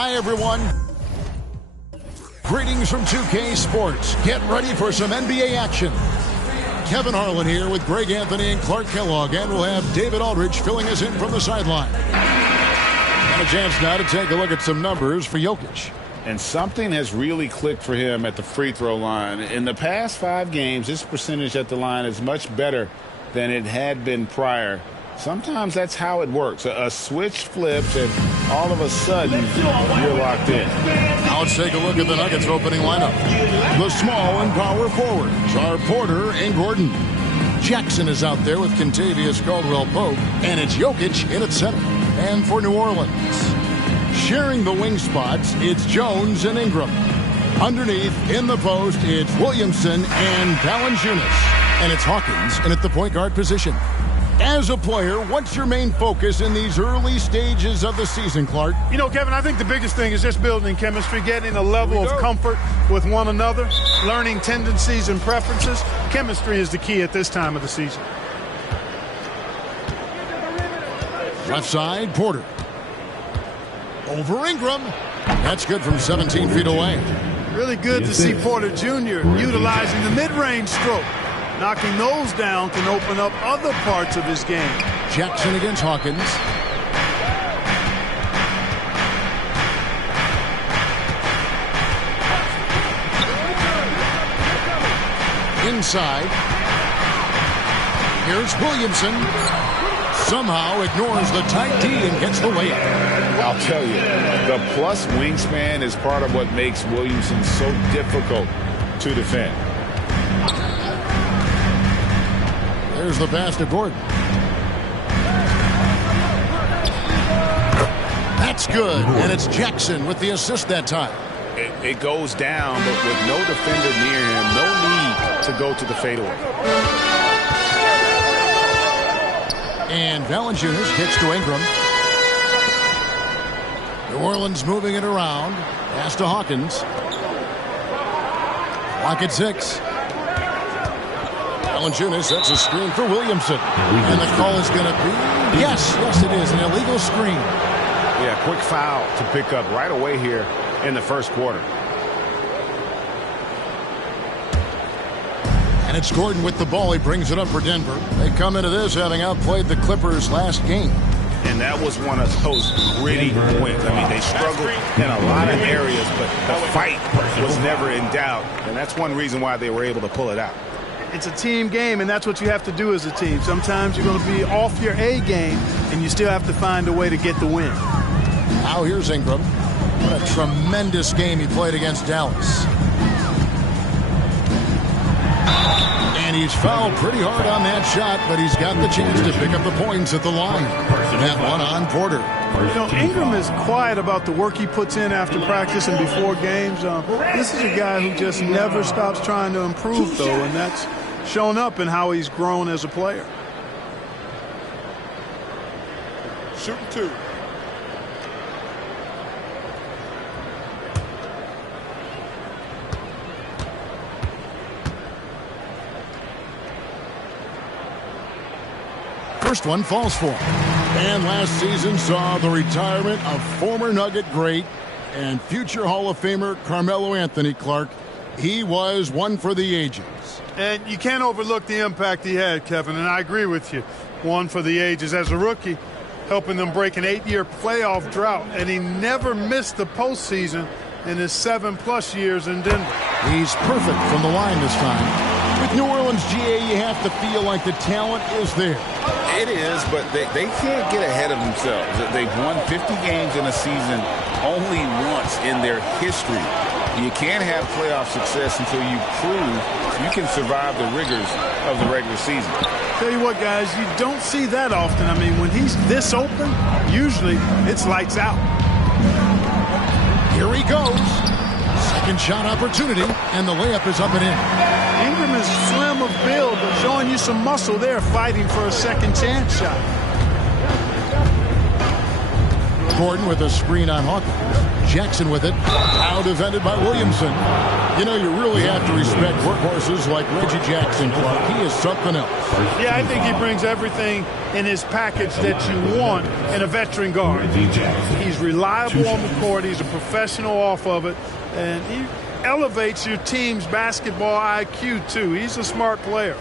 Hi, everyone. Greetings from 2K Sports. Get ready for some NBA action. Kevin Harlan here with Greg Anthony and Clark Kellogg, and we'll have David Aldridge filling us in from the sideline. And a chance now to take a look at some numbers for Jokic. And something has really clicked for him at the free throw line. In the past 5 games, his percentage at the line is much better than it had been prior. Sometimes that's how it works. A switch flips, and all of a sudden, you're locked in. Now let's take a look at the Nuggets opening lineup. The small and power forwards are Porter and Gordon. Jackson is out there with Kentavious Caldwell-Pope, and it's Jokic in at center. And for New Orleans, sharing the wing spots, it's Jones and Ingram. Underneath, in the post, it's Williamson and Valanciunas. And it's Hawkins in at the point guard position. As a player, what's your main focus in these early stages of the season, Clark? You know, Kevin, I think the biggest thing is just building chemistry, getting a level of comfort with one another, learning tendencies and preferences. Chemistry is the key at this time of the season. Left side, Porter. Over Ingram. That's good from 17 feet away. Really good to see Porter Jr. utilizing the mid-range stroke. Knocking those down can open up other parts of his game. Jackson against Hawkins. Inside. Here's Williamson. Somehow ignores the tight D and gets the layup. I'll tell you, the plus wingspan is part of what makes Williamson so difficult to defend. There's the pass to Gordon. That's good, and it's Jackson with the assist that time. It goes down, but with no defender near him, no need to go to the fadeaway. And Valanciunas kicks to Ingram. New Orleans moving it around. Pass to Hawkins. Clock at 6. Valanciunas sets a screen for Williamson. And the call is going to be, yes, it is, an illegal screen. Yeah, quick foul to pick up right away here in the first quarter. And it's Gordon with the ball. He brings it up for Denver. They come into this having outplayed the Clippers last game. And that was one of those gritty wins. I mean, they struggled in a lot of areas, but the fight was never in doubt. And that's one reason why they were able to pull it out. It's a team game, and that's what you have to do as a team. Sometimes you're going to be off your A game, and you still have to find a way to get the win. Now here's Ingram. What a tremendous game he played against Dallas. And he's fouled pretty hard on that shot, but he's got the chance to pick up the points at the line. That one on Porter. You know, Ingram is quiet about the work he puts in after practice and before games. This is a guy who just never stops trying to improve, though, and that's shown up in how he's grown as a player. Shooting 2. First one falls for him. And last season saw the retirement of former Nugget great and future Hall of Famer Carmelo Anthony. Clark. He was one for the ages. And you can't overlook the impact he had, Kevin, and I agree with you. One for the ages. As a rookie, helping them break an 8-year playoff drought, and he never missed the postseason in his 7+ years in Denver. He's perfect from the line this time. With New Orleans, GA, you have to feel like the talent is there. It is, but they can't get ahead of themselves. They've won 50 games in a season only once in their history. You can't have playoff success until you prove you can survive the rigors of the regular season. Tell you what, guys, you don't see that often. I mean, when he's this open, usually it's lights out. Here he goes. Second shot opportunity, and the layup is up and in. Ingram is slim of build, but showing you some muscle there, fighting for a second chance shot. Gordon with a screen on Hawkins. Jackson with it. Now defended by Williamson. You know, you really have to respect workhorses like Reggie Jackson, Clark. He is something else. Yeah, I think he brings everything in his package that you want in a veteran guard. He's reliable on the court. He's a professional off of it. And he elevates your team's basketball IQ, too. He's a smart player.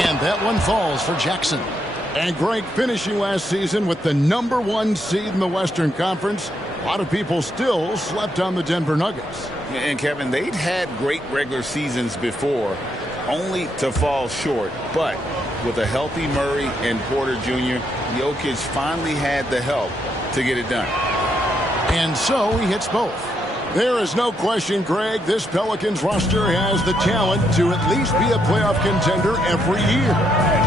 And that one falls for Jackson. And Greg, finishing last season with the #1 seed in the Western Conference, a lot of people still slept on the Denver Nuggets. And Kevin, they'd had great regular seasons before, only to fall short. But with a healthy Murray and Porter Jr., Jokic finally had the help to get it done. And so he hits both. There is no question, Greg, this Pelicans roster has the talent to at least be a playoff contender every year.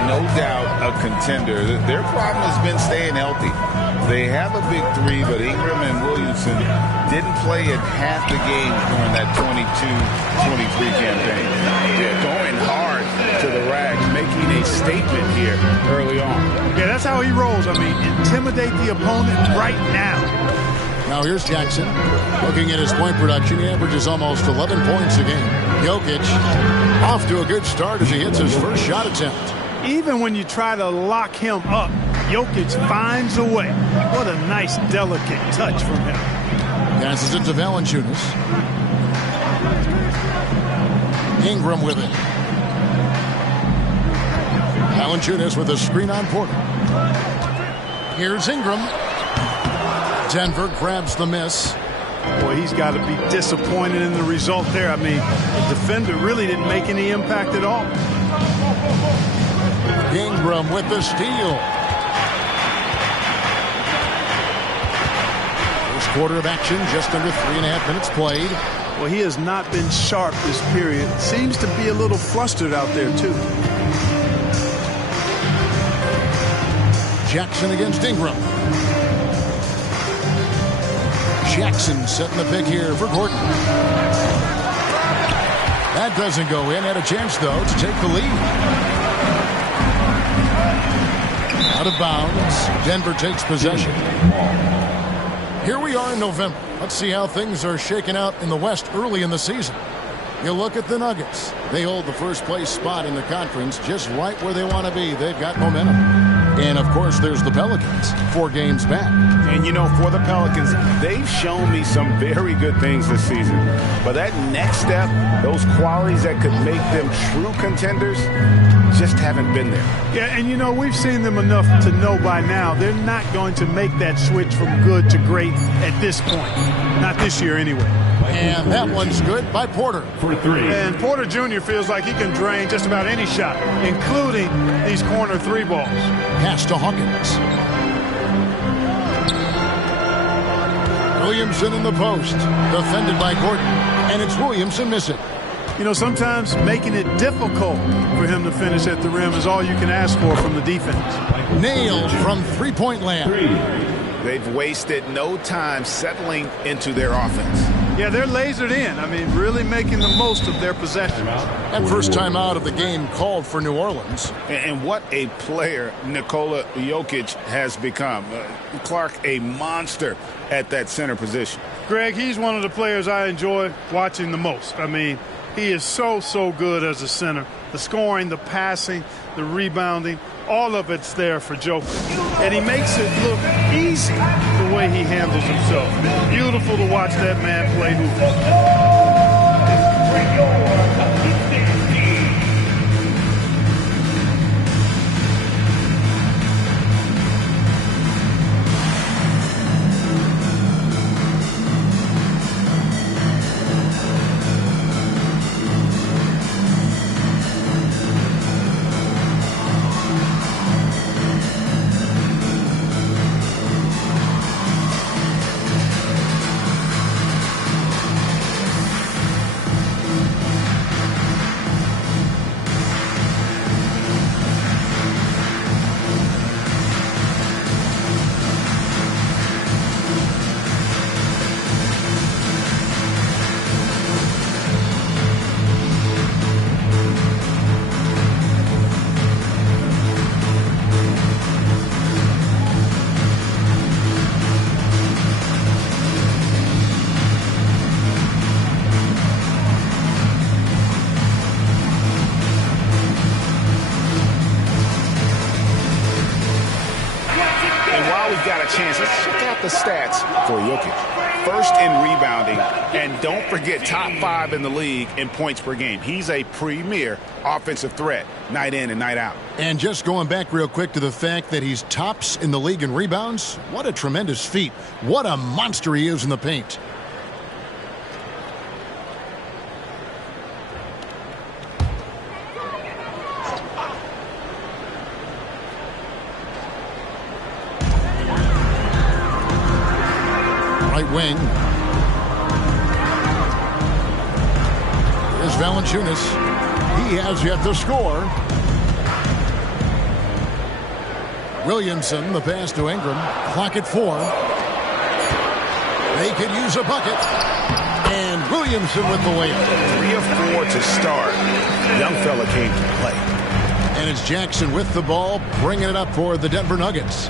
No doubt a contender. Their problem has been staying healthy. They have a big three, but Ingram and Williamson didn't play at half the games during that 22-23 campaign. They're going hard to the rack, making a statement here early on. Yeah, that's how he rolls. I mean, intimidate the opponent right now. Now here's Jackson. Looking at his point production, he averages almost 11 points a game. Jokic off to a good start as he hits his first shot attempt. Even when you try to lock him up, Jokic finds a way. What a nice, delicate touch from him. Passes it to Valanciunas. Ingram with it. Valanciunas with a screen on Porter. Here's Ingram. Denver grabs the miss. Boy, he's got to be disappointed in the result there. I mean, the defender really didn't make any impact at all. Ingram with the steal. First quarter of action, just under 3.5 minutes played. Well, he has not been sharp this period. Seems to be a little flustered out there, too. Jackson against Ingram. Jackson setting the pick here for Gordon. That doesn't go in. Had a chance, though, to take the lead. Out of bounds. Denver takes possession. Here we are in November. Let's see how things are shaking out in the West early in the season. You look at the Nuggets. They hold the first place spot in the conference just right where they want to be. They've got momentum. And, of course, there's the Pelicans, 4 games back. And, you know, for the Pelicans, they've shown me some very good things this season. But that next step, those qualities that could make them true contenders, just haven't been there. Yeah, and, you know, we've seen them enough to know by now they're not going to make that switch from good to great at this point. Not this year, anyway. And that one's good by Porter. For 3. And Porter Jr. feels like he can drain just about any shot, including these corner 3 balls. Pass to Hawkins. Williamson in the post. Defended by Gordon. And it's Williamson missing. You know, sometimes making it difficult for him to finish at the rim is all you can ask for from the defense. Nailed from three-point land. They've wasted no time settling into their offense. Yeah, they're lasered in. I mean, really making the most of their possession. And first time out of the game called for New Orleans. And what a player Nikola Jokic has become. Clark, a monster at that center position. Greg, he's one of the players I enjoy watching the most. I mean, he is so good as a center. The scoring, the passing, the rebounding, all of it's there for Jokic. And he makes it look easy the way he handles himself. Beautiful to watch that man play hoop. chance, let's check out the stats for Jokic. First in rebounding, and don't forget top 5 in the league in points per game. He's a premier offensive threat, night in and night out. And just going back real quick to the fact that he's tops in the league in rebounds, what a tremendous feat. What a monster he is in the paint. Right wing. Here's Valanciunas. He has yet to score. Williamson, the pass to Ingram. Clock at 4. They could use a bucket. And Williamson with the layup. 3 of 4 to start. Young fella came to play. And it's Jackson with the ball, bringing it up for the Denver Nuggets.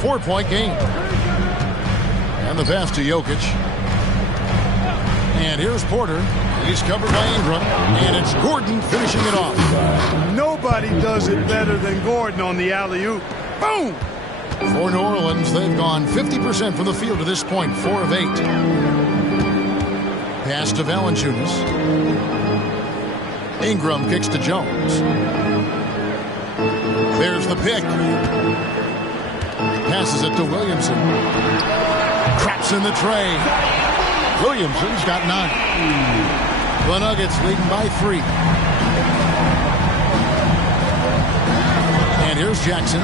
4-point game. And the pass to Jokic. And here's Porter. He's covered by Ingram. And it's Gordon finishing it off. Nobody does it better than Gordon on the alley-oop. Boom! For New Orleans, they've gone 50% from the field to this point. 4 of 8. Pass to Valanciunas. Ingram kicks to Jones. There's the pick. Passes it to Williamson. Traps in the tray. Williamson's got 9. The Nuggets leading by 3. And here's Jackson.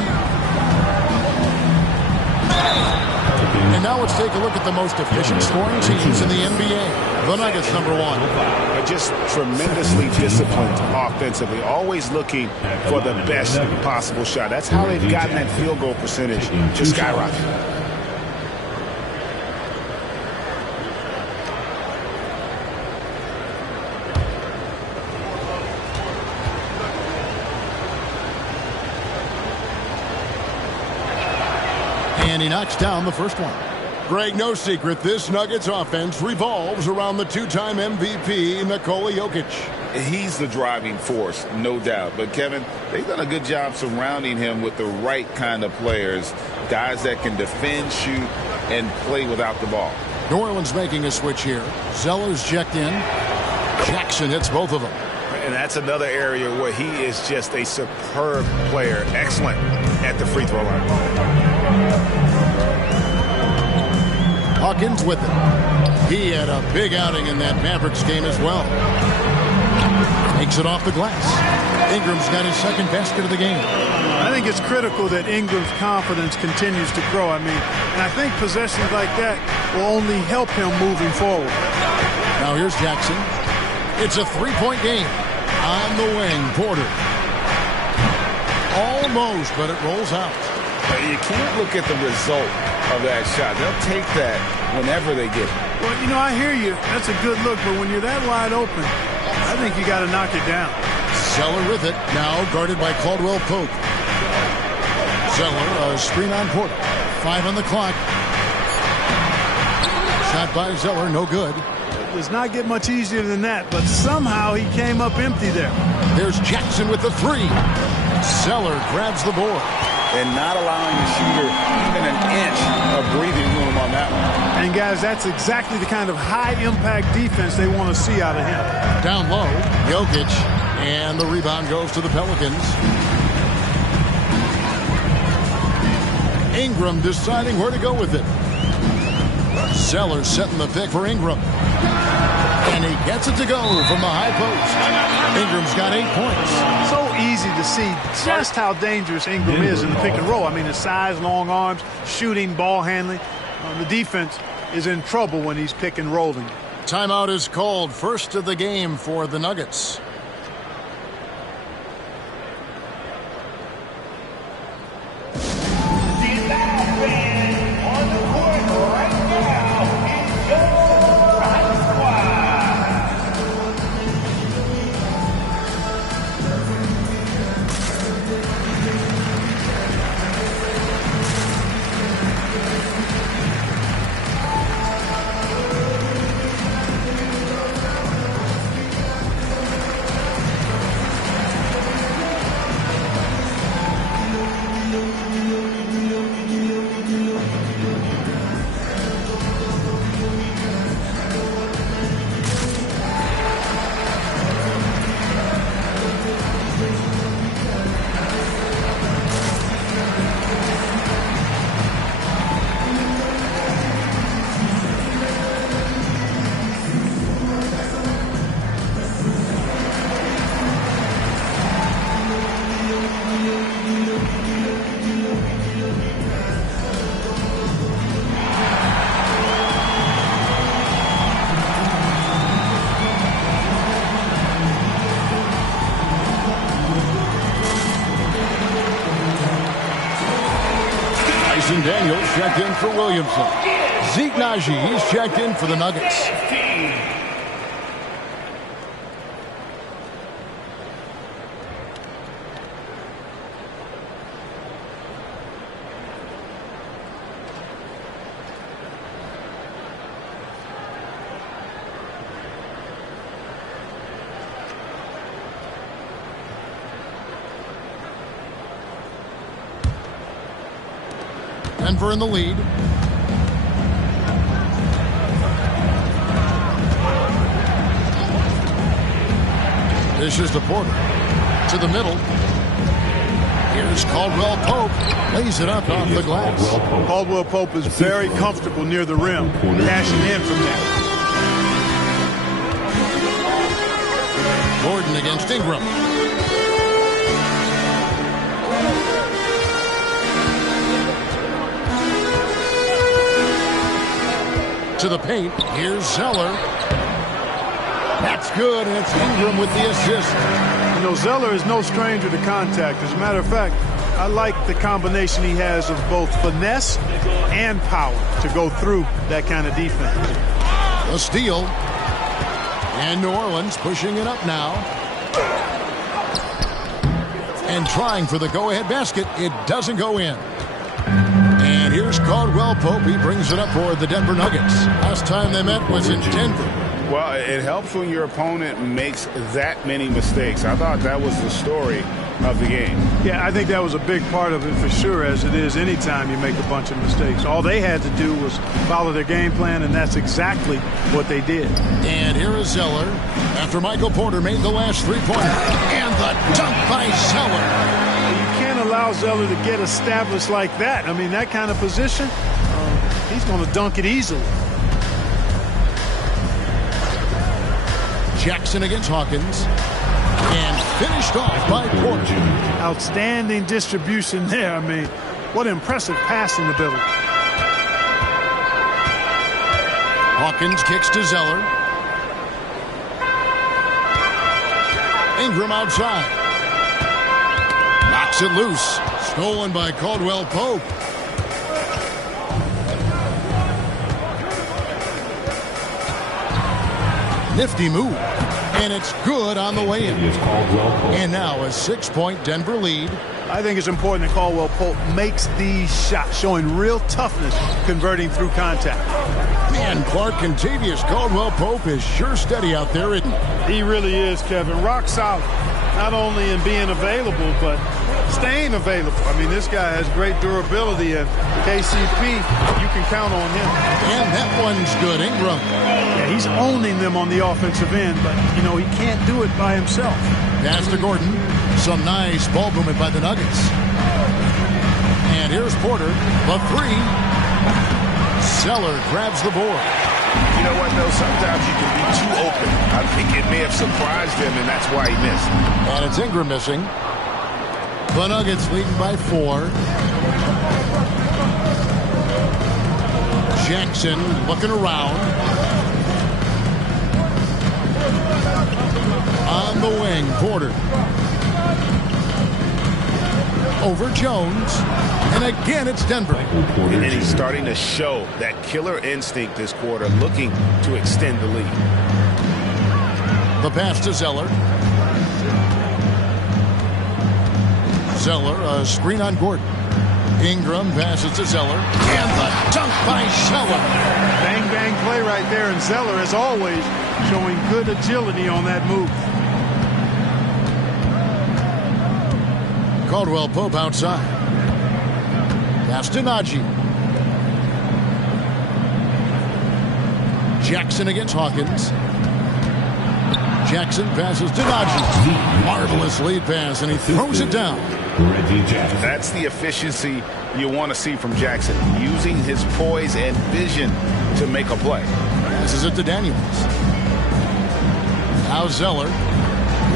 And now let's take a look at the most efficient scoring teams in the NBA. The Nuggets, number 1. They're just tremendously disciplined offensively, always looking for the best possible shot. That's how they've gotten that field goal percentage to skyrocket. And he knocks down the first one. Greg, no secret, this Nuggets offense revolves around the 2-time MVP, Nikola Jokic. He's the driving force, no doubt. But, Kevin, they've done a good job surrounding him with the right kind of players, guys that can defend, shoot, and play without the ball. New Orleans making a switch here. Zeller's checked in. Jackson hits both of them. And that's another area where he is just a superb player, excellent at the free throw line. Hawkins with it. He had a big outing in that Mavericks game as well. Takes it off the glass. Ingram's got his second basket of the game. I think it's critical that Ingram's confidence continues to grow. And I think possessions like that will only help him moving forward. Now here's Jackson. It's a 3-point game. On the wing, Porter. Almost, but it rolls out. You can't look at the result of that shot. They'll take that whenever they get it. Well, I hear you. That's a good look, but when you're that wide open, I think you got to knock it down. Zeller with it, now guarded by Caldwell Pope. Zeller, a screen on Porter. 5 on the clock. Shot by Zeller, no good. It does not get much easier than that, but somehow he came up empty there. There's Jackson with the 3. Zeller grabs the board. And not allowing the shooter even an inch of breathing room on that one. And, guys, that's exactly the kind of high-impact defense they want to see out of him. Down low, Jokic, and the rebound goes to the Pelicans. Ingram deciding where to go with it. Zeller setting the pick for Ingram. And he gets it to go from the high post. Ingram's got 8 points. So easy to see just how dangerous Ingram is in the pick and roll. I mean, his size, long arms, shooting, ball handling. The defense is in trouble when he's pick and rolling. Timeout is called. First of the game for the Nuggets. Jaden Daniels checked in for Williamson. Zeke Najee, he's checked in for the Nuggets. Denver in the lead. Dishes to Porter. To the middle. Here's Caldwell Pope. Lays it up off the glass. Caldwell Pope is very comfortable near the rim. Cashing in from there. Gordon against Ingram. To the paint. Here's Zeller. That's good, and it's Ingram with the assist. You know, Zeller is no stranger to contact. As a matter of fact, I like the combination he has of both finesse and power to go through that kind of defense. A steal. And New Orleans pushing it up now. And trying for the go-ahead basket. It doesn't go in. And here's Caldwell Pope. He brings it up for the Denver Nuggets. Last time they met was in Denver. Well, it helps when your opponent makes that many mistakes. I thought that was the story of the game. Yeah, I think that was a big part of it for sure, as it is anytime you make a bunch of mistakes. All they had to do was follow their game plan, and that's exactly what they did. And here is Zeller after Michael Porter made the last three-pointer. And the dunk by Zeller. You can't allow Zeller to get established like that. I mean, that kind of position, he's going to dunk it easily. Jackson against Hawkins. And finished off by Porter. Outstanding distribution there. I mean, what impressive passing ability. Hawkins kicks to Zeller. Ingram outside. Knocks it loose. Stolen by Caldwell Pope. Nifty move. And it's good on the way in. And now a 6-point Denver lead. I think it's important that Caldwell Pope makes these shots, showing real toughness, converting through contact. Man, Clark, Contavious Caldwell Pope is sure steady out there, isn't he? He really is, Kevin. Rock solid. Not only in being available, but staying available. I mean, this guy has great durability, and KCP, you can count on him. And that one's good. Ingram. Yeah, he's owning them on the offensive end, but, you know, he can't do it by himself. Pass to Gordon. Some nice ball movement by the Nuggets. And here's Porter. The three. Zeller grabs the board. You know what, though? Sometimes you can be too open. I think it may have surprised him, and that's why he missed. And it's Ingram missing. The Nuggets leading by 4. Jackson looking around. On the wing, Porter. Over Jones. And again, it's Denver. And he's starting to show that killer instinct this quarter, looking to extend the lead. The pass to Zeller. Zeller, a screen on Gordon. Ingram passes to Zeller. And the dunk by Zeller. Bang, bang play right there. And Zeller, as always, showing good agility on that move. Caldwell Pope outside. Pass to Najee. Jackson against Hawkins. Jackson passes to Najee. Marvelous lead pass, and he throws it down. That's the efficiency you want to see from Jackson, using his poise and vision to make a play. Passes it to Daniels. Now Zeller.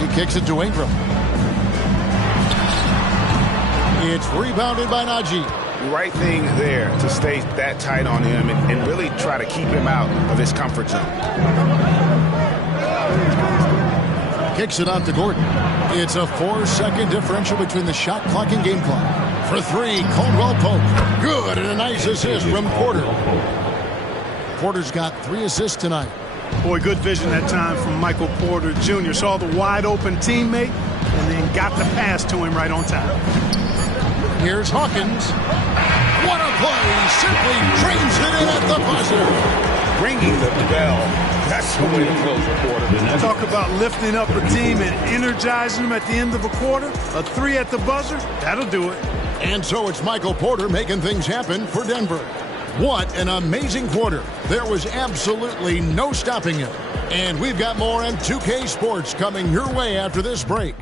He kicks it to Ingram. It's rebounded by Najee. Right thing there to stay that tight on him and really try to keep him out of his comfort zone. Kicks it out to Gordon. It's a 4-second differential between the shot clock and game clock. For three, Caldwell Pope. Good, and a nice assist from Porter. Porter's got 3 assists tonight. Boy, good vision that time from Michael Porter Jr. Saw the wide-open teammate and then got the pass to him right on time. Here's Hawkins. What a play! Simply trains it in at the buzzer. Ringing the bell. That's the way to close the quarter. Talk about lifting up a team and energizing them at the end of a quarter. A 3 at the buzzer, that'll do it. And so it's Michael Porter making things happen for Denver. What an amazing quarter. There was absolutely no stopping him. And we've got more on 2K Sports coming your way after this break.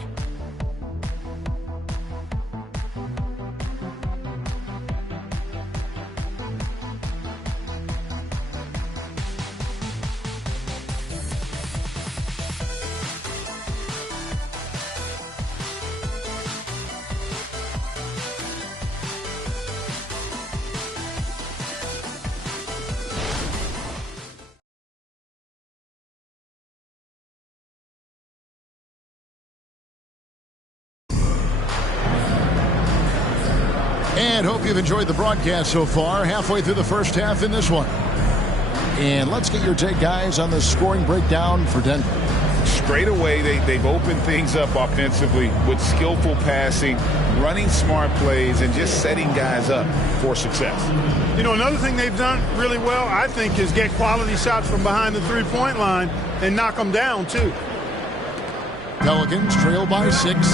And hope you've enjoyed the broadcast so far. Halfway through the first half in this one. And let's get your take, guys, on the scoring breakdown for Denver. Straight away, they've opened things up offensively with skillful passing, running smart plays, and just setting guys up for success. You know, another thing they've done really well, I think, is get quality shots from behind the three-point line and knock them down, too. Pelicans trail by 6.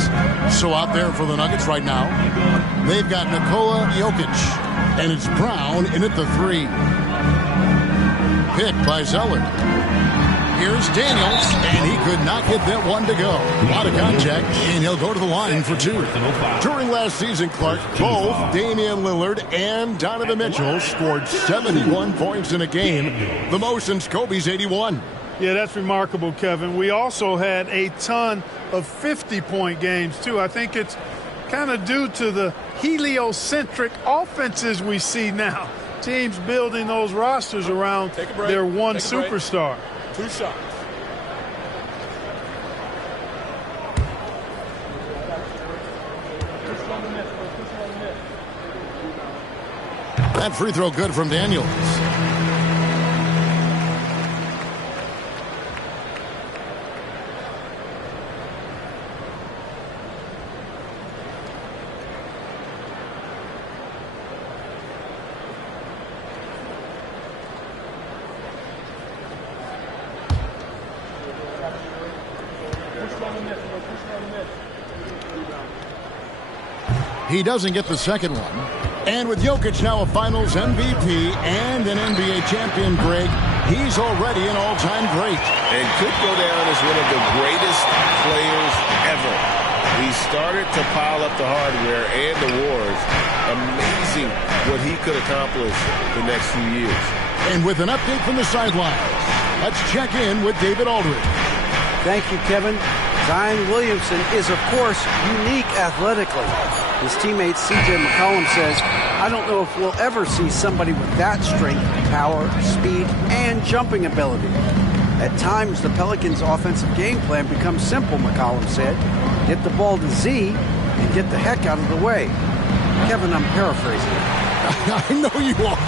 So out there for the Nuggets right now, they've got Nikola Jokic. And it's Brown in at the 3. Picked by Zeller. Here's Daniels, and he could not get that one to go. A lot of contact, and he'll go to the line for 2. During last season, Clark, both Damian Lillard and Donovan Mitchell scored 71 points in a game, the most since Kobe's 81. Yeah, that's remarkable, Kevin. We also had a ton of 50-point games, too. I think it's kind of due to the heliocentric offenses we see now. Teams building those rosters around their one superstar. 2 shots. That free throw good from Daniels. He doesn't get the second one. And with Jokic now a Finals MVP and an NBA champion, Greg, he's already an all-time great. And could go down as one of the greatest players ever. He started to pile up the hardware and the wars. Amazing what he could accomplish the next few years. And with an update from the sidelines, let's check in with David Aldridge. Thank you, Kevin. Zion Williamson is, of course, unique athletically. His teammate C.J. McCollum says, I don't know if we'll ever see somebody with that strength, power, speed, and jumping ability. At times, the Pelicans' offensive game plan becomes simple, McCollum said. Get the ball to Z and get the heck out of the way. Kevin, I'm paraphrasing. I know you are.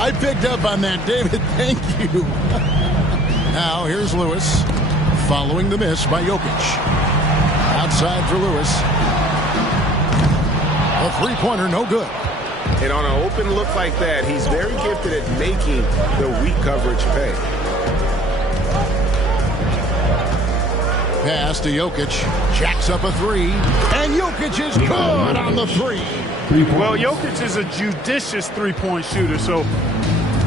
I picked up on that, David. Thank you. Now, here's Lewis, following the miss by Jokic. Outside for Lewis. A three-pointer, no good. And on an open look like that, he's very gifted at making the weak coverage pay. Pass to Jokic. Jacks up a 3. And Jokic is good on the 3. Well, Jokic is a judicious three-point shooter, so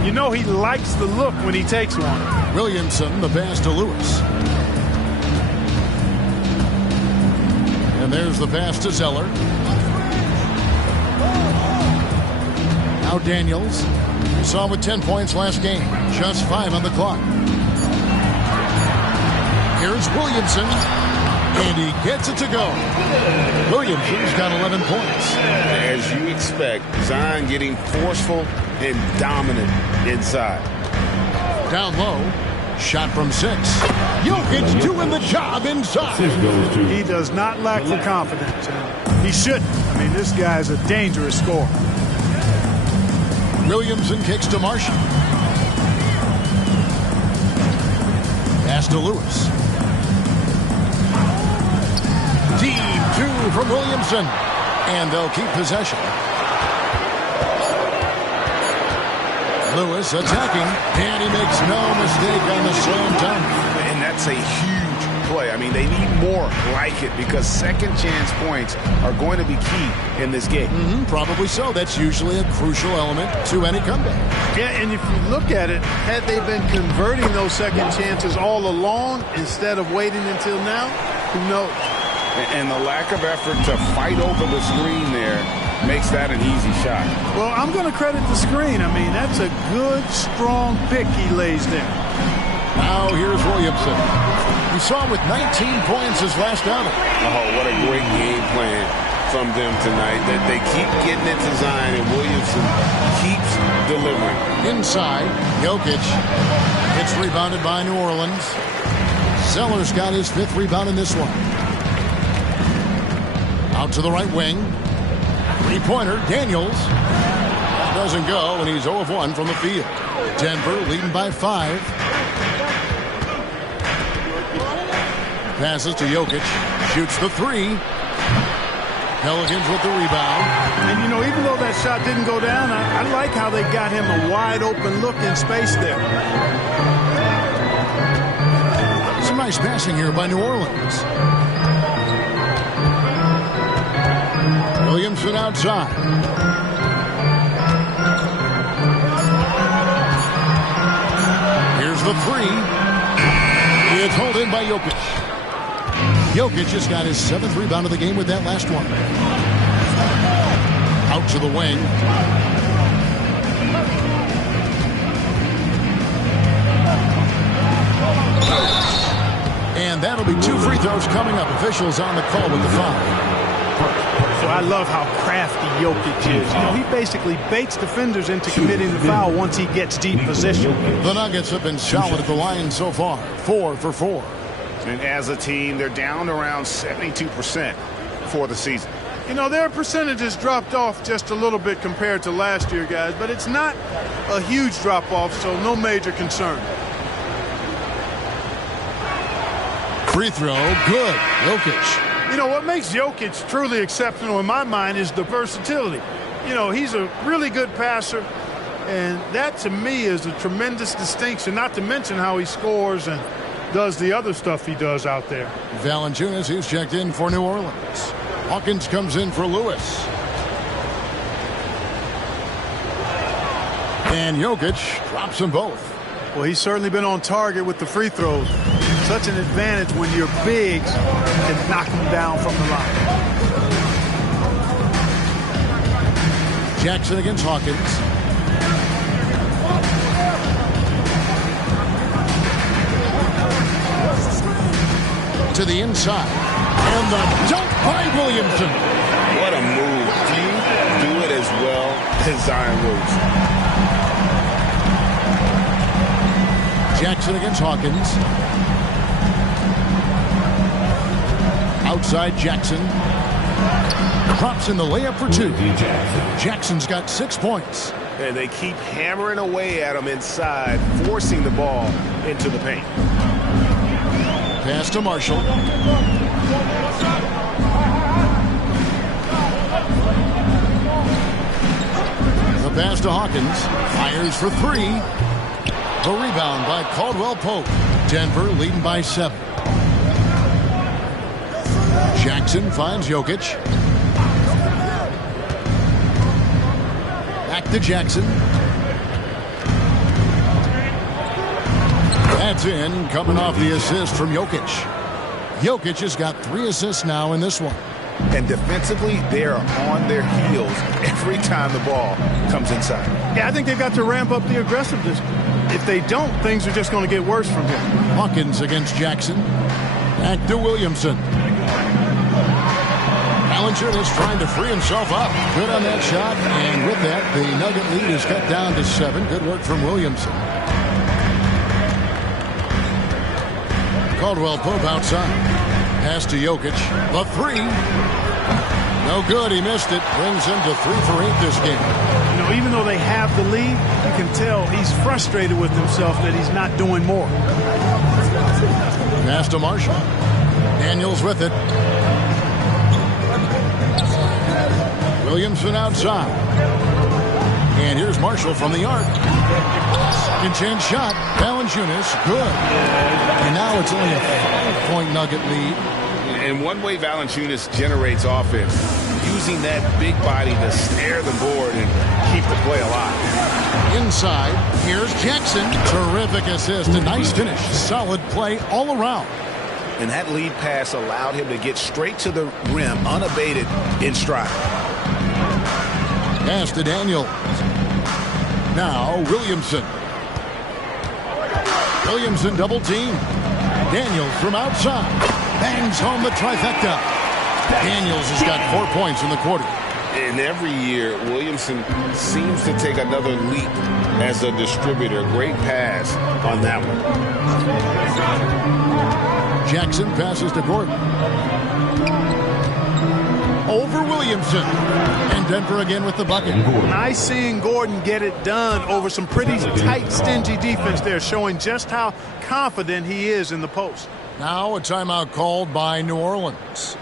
you know he likes the look when he takes one. Williamson, the pass to Lewis. And there's the pass to Zeller. Now Daniels. We saw him with 10 points last game. Just 5 on the clock. Here's Williamson. And he gets it to go. Williamson's got 11 points. As you expect, Zion getting forceful and dominant inside. Down low. Shot from 6. Jokic doing the job inside. He does not lack for confidence. He shouldn't. I mean, this guy's a dangerous scorer. Williamson kicks to Marshall. Pass to Lewis. Deep two from Williamson. And they'll keep possession. Lewis attacking, and he makes no mistake on the slam dunk. And that's a huge play. I mean, they need more like it because second chance points are going to be key in this game. Probably so. That's usually a crucial element to any comeback. Yeah, and if you look at it, had they been converting those second chances all along instead of waiting until now, who knows? And the lack of effort to fight open the screen there makes that an easy shot. Well, I'm going to credit the screen. I mean, that's a good, strong pick he lays there. Now here's Williamson. We saw him with 19 points his last outing. Oh, what a great game plan from them tonight. That they keep getting it to Zion, and Williamson keeps delivering. Inside, Jokic. It's rebounded by New Orleans. Zeller's got his 5th rebound in this one. Out to the right wing. Three-pointer, Daniels. Doesn't go, and he's 0 of 1 from the field. Denver leading by 5. Passes to Jokic. Shoots the 3. Pelicans with the rebound. And, you know, even though that shot didn't go down, I like how they got him a wide-open look in space there. Some nice passing here by New Orleans. Williamson outside. Here's the 3. It's hauled in by Jokic. Jokic just got his 7th rebound of the game with that last one. Out to the wing. And that'll be 2 free throws coming up. Officials on the call with the foul. So I love how crafty Jokic is. You know, he basically baits defenders into committing the foul once he gets deep position. The Nuggets have been solid at the line so far. 4 for 4. And as a team, they're down around 72% for the season. You know, their percentages dropped off just a little bit compared to last year, guys, but it's not a huge drop-off, so no major concern. Free throw, good. Jokic. You know, what makes Jokic truly exceptional in my mind is the versatility. You know, he's a really good passer, and that to me is a tremendous distinction, not to mention how he scores and does the other stuff he does out there. Valanciunas, who's checked in for New Orleans. Hawkins comes in for Lewis. And Jokic drops them both. Well, he's certainly been on target with the free throws. Such an advantage when your bigs can knock them down from the line. Jackson against Hawkins. To the inside. And the dunk by Williamson. What a move. Few do it as well as Zion Williamson. Jackson against Hawkins. Outside Jackson. Drops in the layup for 2. Jackson's got 6 points. And they keep hammering away at him inside, forcing the ball into the paint. Pass to Marshall. The pass to Hawkins. Fires for 3. The rebound by Caldwell Pope. Denver leading by 7. Jackson finds Jokic. Back to Jackson. That's in, coming off the assist from Jokic. Jokic has got 3 assists now in this one. And defensively, they're on their heels every time the ball comes inside. Yeah, I think they've got to ramp up the aggressiveness. If they don't, things are just going to get worse from here. Hawkins against Jackson. Back to Williamson. Valanciunas trying to free himself up. Good on that shot. And with that, the Nugget lead is cut down to 7. Good work from Williamson. Caldwell Pope outside. Pass to Jokic. The 3. No good. He missed it. Brings him to 3 for 8 this game. You know, even though they have the lead, you can tell he's frustrated with himself that he's not doing more. Pass to Marshall. Daniels with it. Williamson outside. And here's Marshall from the arc. In-change shot. Valanciunas, good. And now it's only a 5-point Nugget lead. And one way Valanciunas generates offense, using that big body to snare the board and keep the play alive. Inside, here's Jackson. Terrific assist. A nice finish. Solid play all around. And that lead pass allowed him to get straight to the rim, unabated in stride. Pass to Daniels. Now Williamson. Williamson double team. Daniels from outside. Bangs home the trifecta. Daniels has got 4 points in the quarter. And every year, Williamson seems to take another leap as a distributor. Great pass on that one. Jackson passes to Gordon. Over Williamson. And Denver again with the bucket. Nice seeing Gordon get it done over some pretty tight, stingy defense there, showing just how confident he is in the post. Now a timeout called by New Orleans.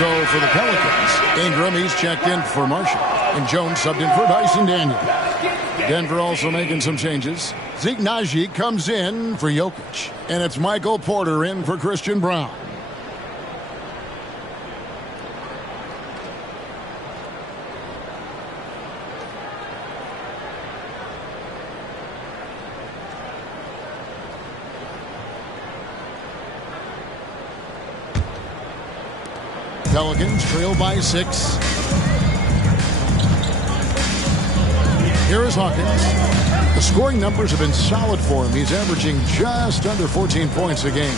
So for the Pelicans, Ingram, he's checked in for Marshall. And Jones subbed in for Dyson Daniel. Denver also making some changes. Zeke Naji comes in for Jokic. And it's Michael Porter in for Christian Brown. Pelicans trail by 6. Here is Hawkins. The scoring numbers have been solid for him. He's averaging just under 14 points a game.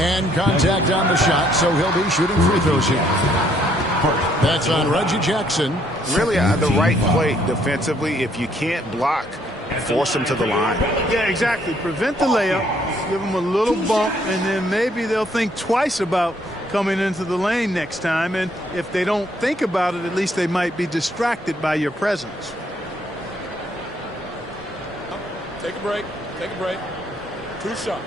And contact on the shot, so he'll be shooting free throws here. That's on Reggie Jackson. Really the right play defensively. If you can't block, force him to the line. Yeah, exactly. Prevent the layup. Give them a little bump, and then maybe they'll think twice about coming into the lane next time. And if they don't think about it, at least they might be distracted by your presence. Take a break. Take a break. 2 shots.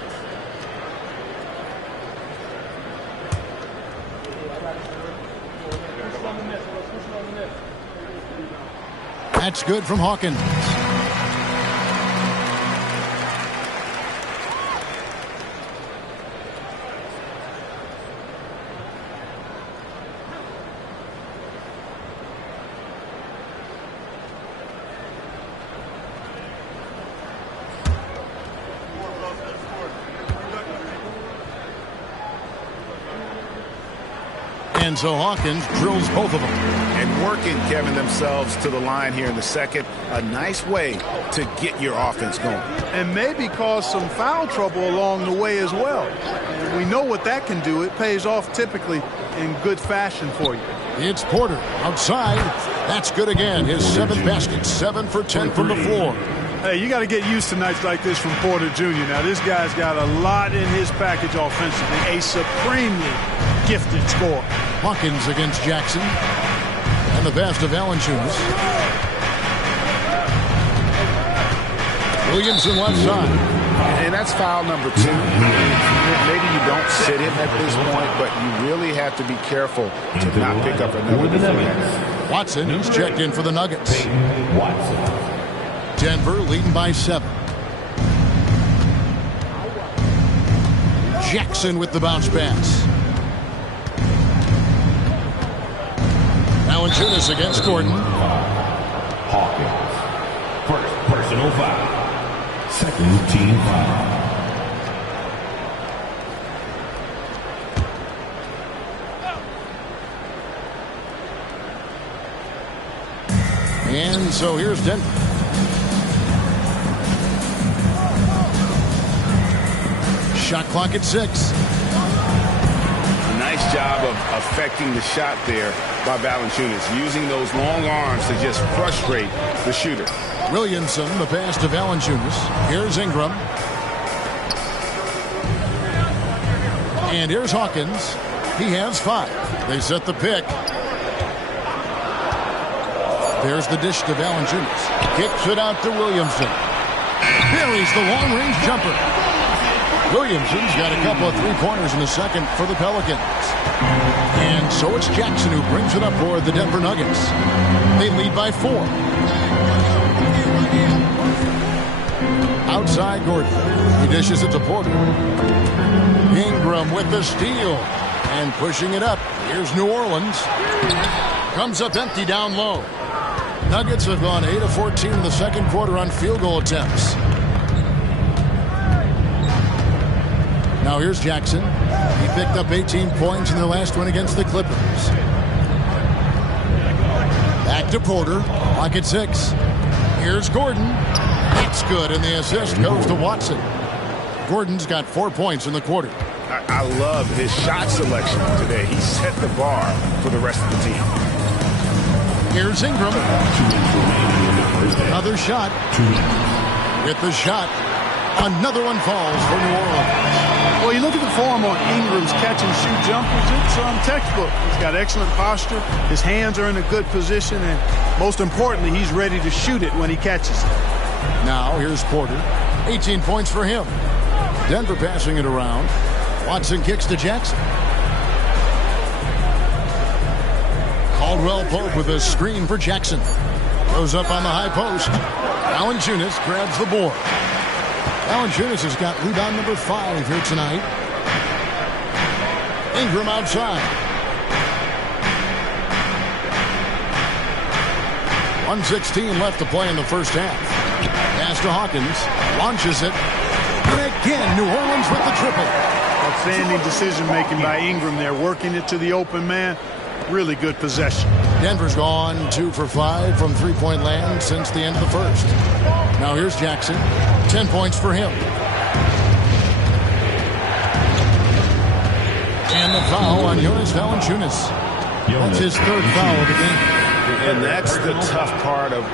That's good from Hawkins. And so Hawkins drills both of them. And working, Kevin, themselves to the line here in the second. A nice way to get your offense going. And maybe cause some foul trouble along the way as well. And we know what that can do. It pays off typically in good fashion for you. It's Porter outside. That's good again. His 7th basket, 7 for 10 from the floor. Hey, you got to get used to nights like this from Porter Jr. Now, this guy's got a lot in his package offensively. A supremely gifted scorer. Hawkins against Jackson. And the pass to Valanciunas. Williamson left side. And that's foul number 2. Maybe you don't sit him at this point, but you really have to be careful to not pick up another defense. Watson is checked in for the Nuggets. Denver leading by 7. Jackson with the bounce pass. Valanciunas against Gordon. Hawkins. First personal foul. Second team foul. And so here's Denver. Shot clock at 6. Nice job of affecting the shot there by Valanciunas, using those long arms to just frustrate the shooter. Williamson, the pass to Valanciunas. Here's Ingram. And here's Hawkins. He has 5. They set the pick. There's the dish to Valanciunas. Kicks it out to Williamson. Buries the long-range jumper. Williamson's got a couple of three-pointers in the second for the Pelicans. And so it's Jackson who brings it up for the Denver Nuggets. They lead by 4. Outside Gordon. He dishes it to Porter. Ingram with the steal. And pushing it up. Here's New Orleans. Comes up empty down low. Nuggets have gone 8 of 14 in the second quarter on field goal attempts. Now here's Jackson. He picked up 18 points in their last win against the Clippers. Back to Porter. Clock at 6. Here's Gordon. It's good, and the assist goes to Watson. Gordon's got 4 points in the quarter. I love his shot selection today. He set the bar for the rest of the team. Here's Ingram. Another shot. With the shot. Another one falls for New Orleans. Well, you look at the form on Ingram's catch-and-shoot jumpers, it's textbook. He's got excellent posture. His hands are in a good position, and most importantly, he's ready to shoot it when he catches it. Now, here's Porter. 18 points for him. Denver passing it around. Watson kicks to Jackson. Caldwell Pope with a screen for Jackson. Goes up on the high post. Valanciunas grabs the board. Valanciunas has got rebound number 5 here tonight. Ingram outside. 1:16 left to play in the first half. Pass to Hawkins. Launches it. And again, New Orleans with the triple. Outstanding decision-making by Ingram there, working it to the open man. Really good possession. Denver's gone 2 for 5 from three-point land since the end of the first. Now here's Jackson. 10 points for him. And the foul on Jonas Valanciunas. That's his 3rd foul of the game. And that's the tough part of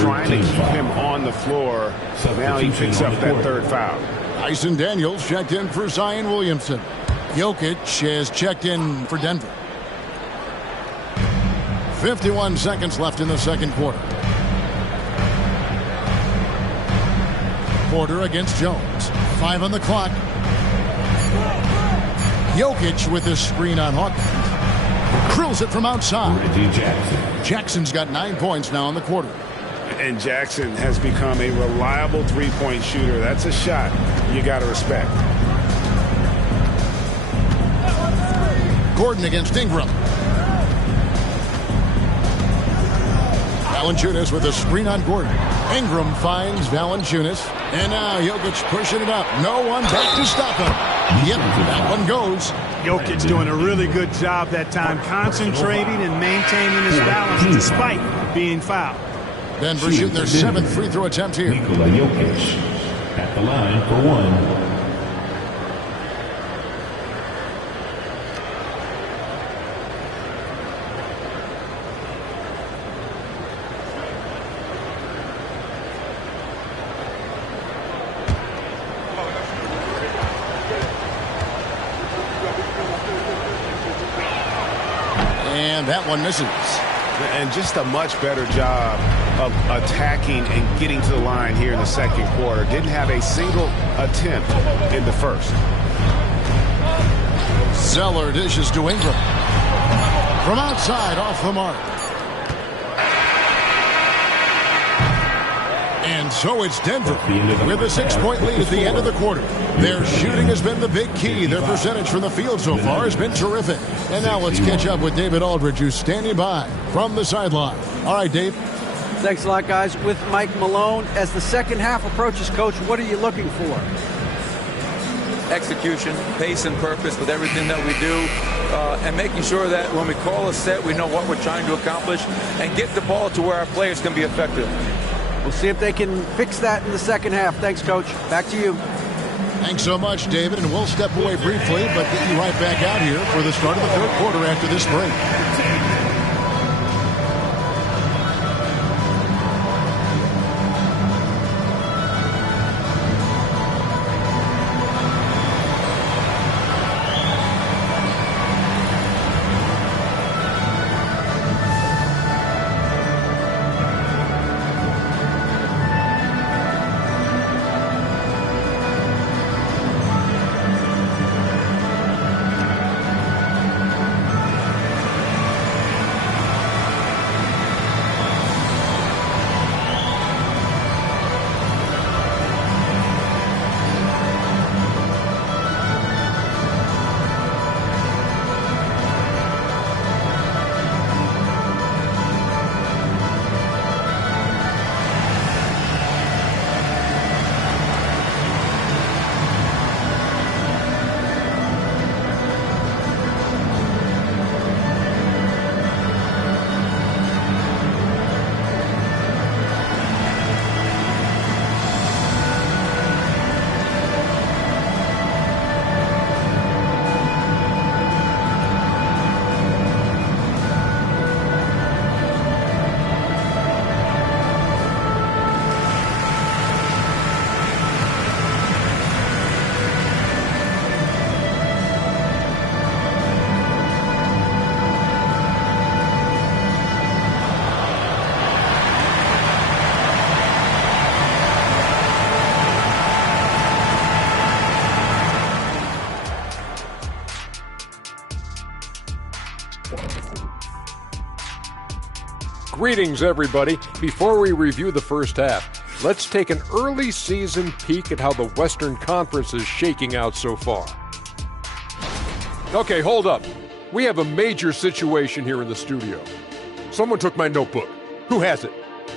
trying to keep him on the floor. Now he picks up that 3rd foul. Dyson Daniels checked in for Zion Williamson. Jokic has checked in for Denver. 51 seconds left in the second quarter. Porter against Jones. 5 on the clock. Jokic with his screen on Hawkins. Drills it from outside. Jackson's got 9 points now in the quarter. And Jackson has become a reliable three-point shooter. That's a shot you got to respect. Gordon against Ingram. Valanciunas with a screen on Gordon. Ingram finds Valanciunas. And now Jokic pushing it up. No one back to stop him. Yep, that one goes. Jokic doing a really good job that time, concentrating and maintaining his balance despite being fouled. Denver shooting their 7th free throw attempt here. Nikola Jokic at the line for 1. And that one misses. And just a much better job of attacking and getting to the line here in the second quarter. Didn't have a single attempt in the first. Zeller dishes to Ingram. From outside, off the mark. And so it's Denver with a 6-point lead at the end of the quarter. Their shooting has been the big key. Their percentage from the field so far has been terrific. And now let's catch up with David Aldridge, who's standing by from the sideline. All right, Dave. Thanks a lot, guys. With Mike Malone, as the second half approaches, Coach, what are you looking for? Execution, pace, and purpose with everything that we do, and making sure that when we call a set, we know what we're trying to accomplish and get the ball to where our players can be effective. We'll see if they can fix that in the second half. Thanks, Coach. Back to you. Thanks so much, David. And we'll step away briefly, but get you right back out here for the start of the third quarter after this break. Greetings, everybody. Before we review the first half, let's take an early season peek at how the Western Conference is shaking out so far. Okay, hold up. We have a major situation here in the studio. Someone took my notebook. Who has it?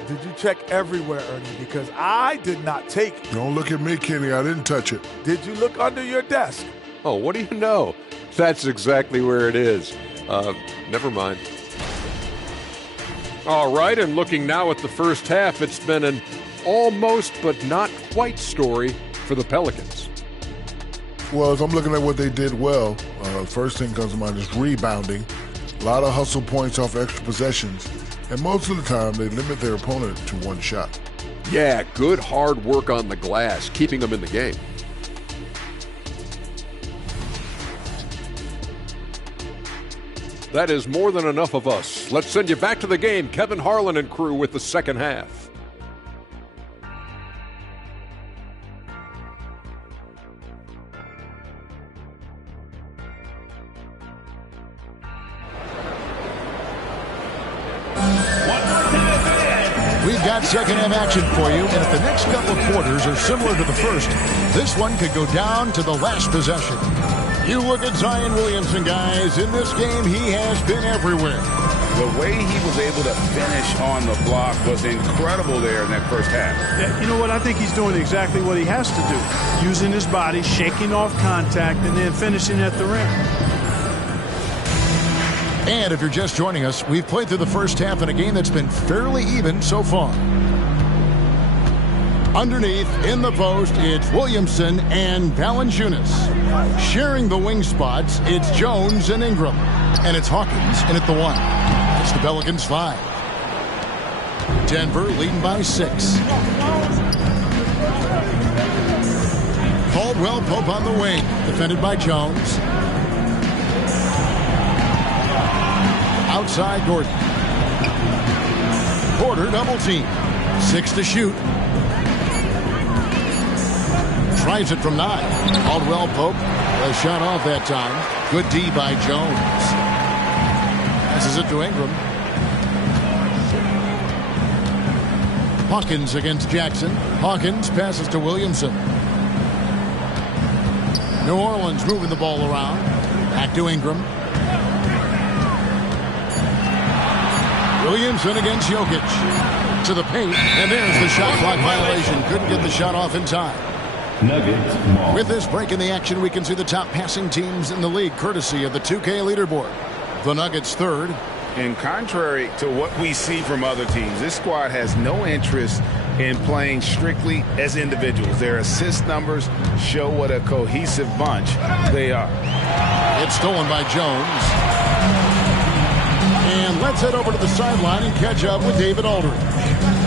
Did you check everywhere, Ernie? Because I did not take it. Don't look at me, Kenny. I didn't touch it. Did you look under your desk? Oh, what do you know? That's exactly where it is. Never mind. All right, and looking now at the first half, it's been an almost but not quite story for the Pelicans. Well, as I'm looking at what they did well, first thing comes to mind is rebounding. A lot of hustle points off extra possessions, and most of the time they limit their opponent to one shot. Yeah, good hard work on the glass, keeping them in the game. That is more than enough of us. Let's send you back to the game. Kevin Harlan and crew with the second half. We've got second half action for you, and if the next couple of quarters are similar to the first, this one could go down to the last possession. You look at Zion Williamson, guys. In this game, he has been everywhere. The way he was able to finish on the block was incredible there in that first half. Yeah, you know what? I think he's doing exactly what he has to do. Using his body, shaking off contact, and then finishing at the rim. And if you're just joining us, we've played through the first half in a game that's been fairly even so far. Underneath, in the post, it's Williamson and Valanciunas. Sharing the wing spots, it's Jones and Ingram. And it's Hawkins in at the 1. It's the Pelicans 5. Denver leading by 6. Caldwell Pope on the wing, defended by Jones. outside Gordon. Porter double team. 6 to shoot. Tries it from 9. Caldwell Pope. A shot off that time. Good D by Jones. Passes it to Ingram. Hawkins against Jackson. Hawkins passes to Williamson. New Orleans moving the ball around. Back to Ingram. Williamson against Jokic. To the paint. And there's the shot clock violation. Couldn't get the shot off in time. Nuggets. With this break in the action, we can see the top passing teams in the league, courtesy of the 2K leaderboard. The Nuggets third. And contrary to what we see from other teams, this squad has no interest in playing strictly as individuals. Their assist numbers show what a cohesive bunch they are. It's stolen by Jones. And let's head over to the sideline and catch up with David Aldridge.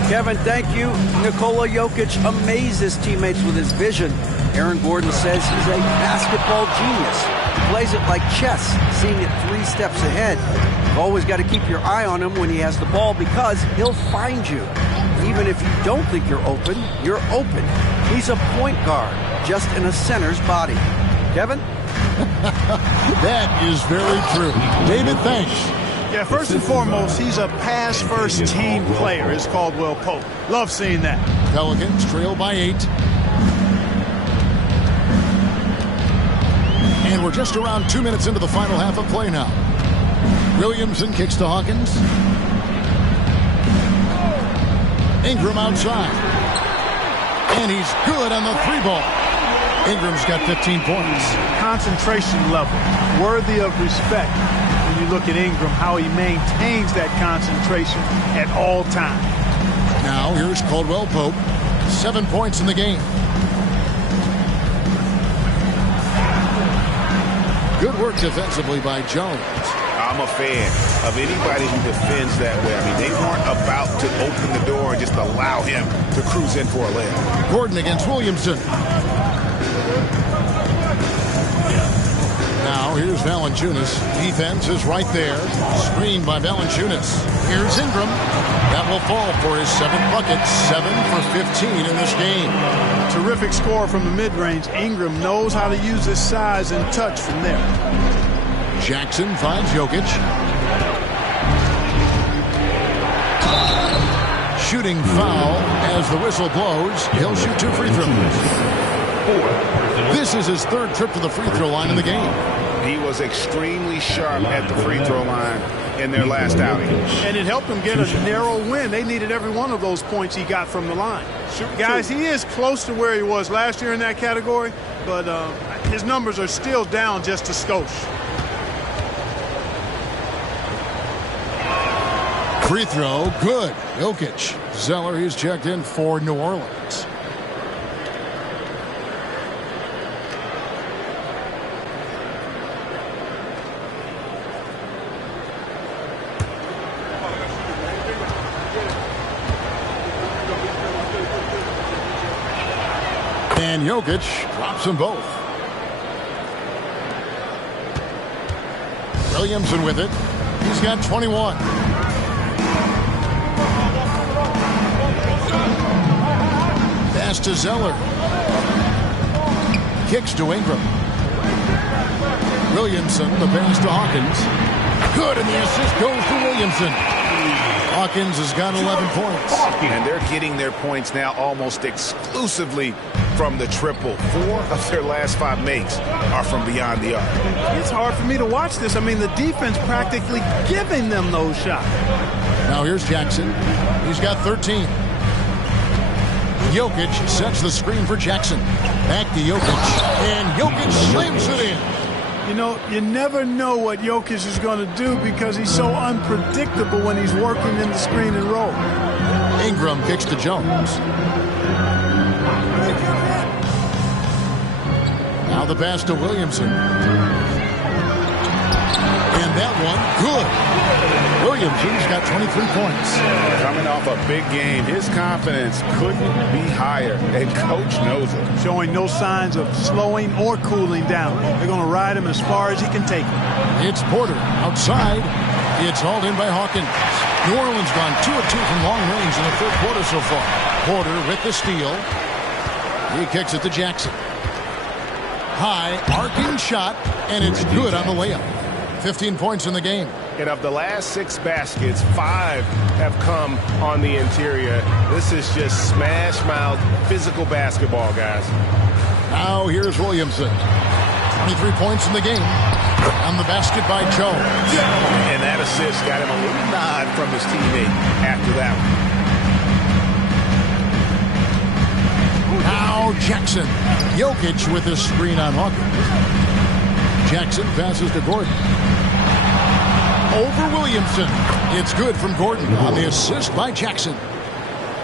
Kevin, thank you. Nikola Jokic amazes teammates with his vision. Aaron Gordon says he's a basketball genius. He plays it like chess, seeing it 3 steps ahead. You've always got to keep your eye on him when he has the ball because he'll find you. Even if you don't think you're open, you're open. He's a point guard, just in a center's body. Kevin? That is very true. David, thanks. Yeah, first and foremost, he's a pass-first team player, is Caldwell Pope. Love seeing that. Pelicans trail by 8. And we're just around 2 minutes into the final half of play now. Williamson kicks to Hawkins. Ingram outside. And he's good on the 3-ball. Ingram's got 15 points. Concentration level, worthy of respect. When you look at Ingram, how he maintains that concentration at all times. Now here's Caldwell Pope. 7 points in the game. Good work defensively by Jones. I'm a fan of anybody who defends that way. I mean, they weren't about to open the door and just allow him to cruise in for a layup. Gordon against Williamson. Now here's Valanciunas. Defense is right there. Screened by Valanciunas. Here's Ingram. That will fall for his 7th bucket. 7 for 15 in this game. Terrific score from the mid-range. Ingram knows how to use his size and touch from there. Jackson finds Jokic. Shooting foul as the whistle blows. He'll shoot 2 free throws. This is his 3rd trip to the free throw line in the game. He was extremely sharp at the free throw line in their last outing. And it helped them get a narrow win. They needed every one of those points he got from the line. Guys, he is close to where he was last year in that category, but his numbers are still down just a skosh. Free throw, good. Jokic. Zeller, he's checked in for New Orleans. And Jokic drops them both. Williamson with it. He's got 21. Pass to Zeller. Kicks to Ingram. Williamson, the pass to Hawkins. Good, and the assist goes to Williamson. Hawkins has got 11 points. And they're getting their points now almost exclusively from the triple. 4 of their last 5 makes are from beyond the arc. It's hard for me to watch this. I mean, the defense practically giving them those shots. Now here's Jackson. He's got 13. Jokic sets the screen for Jackson. Back to Jokic. And Jokic slams it in. You know, you never know what Jokic is going to do because he's so unpredictable when he's working in the screen and roll. Ingram kicks to Jones. Now the pass to Williamson. And that one, good. Williamson's got 23 points. Coming off a big game, his confidence couldn't be higher, and coach knows it. Showing no signs of slowing or cooling down. They're going to ride him as far as he can take him. It's Porter outside. It's hauled in by Hawkins. New Orleans gone 2 of 2 from long range in the third quarter so far. Porter with the steal. He kicks it to Jackson. High, arcing shot, and it's good on the layup. 15 points in the game. And of the last 6 baskets, 5 have come on the interior. This is just smash mouth physical basketball, guys. Now here's Williamson. 23 points in the game. On the basket by Jones. And that assist got him a little nod from his teammate after that one. Now Jackson. Jokic with his screen on Hawkins. Jackson passes to Gordon. Over Williamson. It's good from Gordon on the assist by Jackson.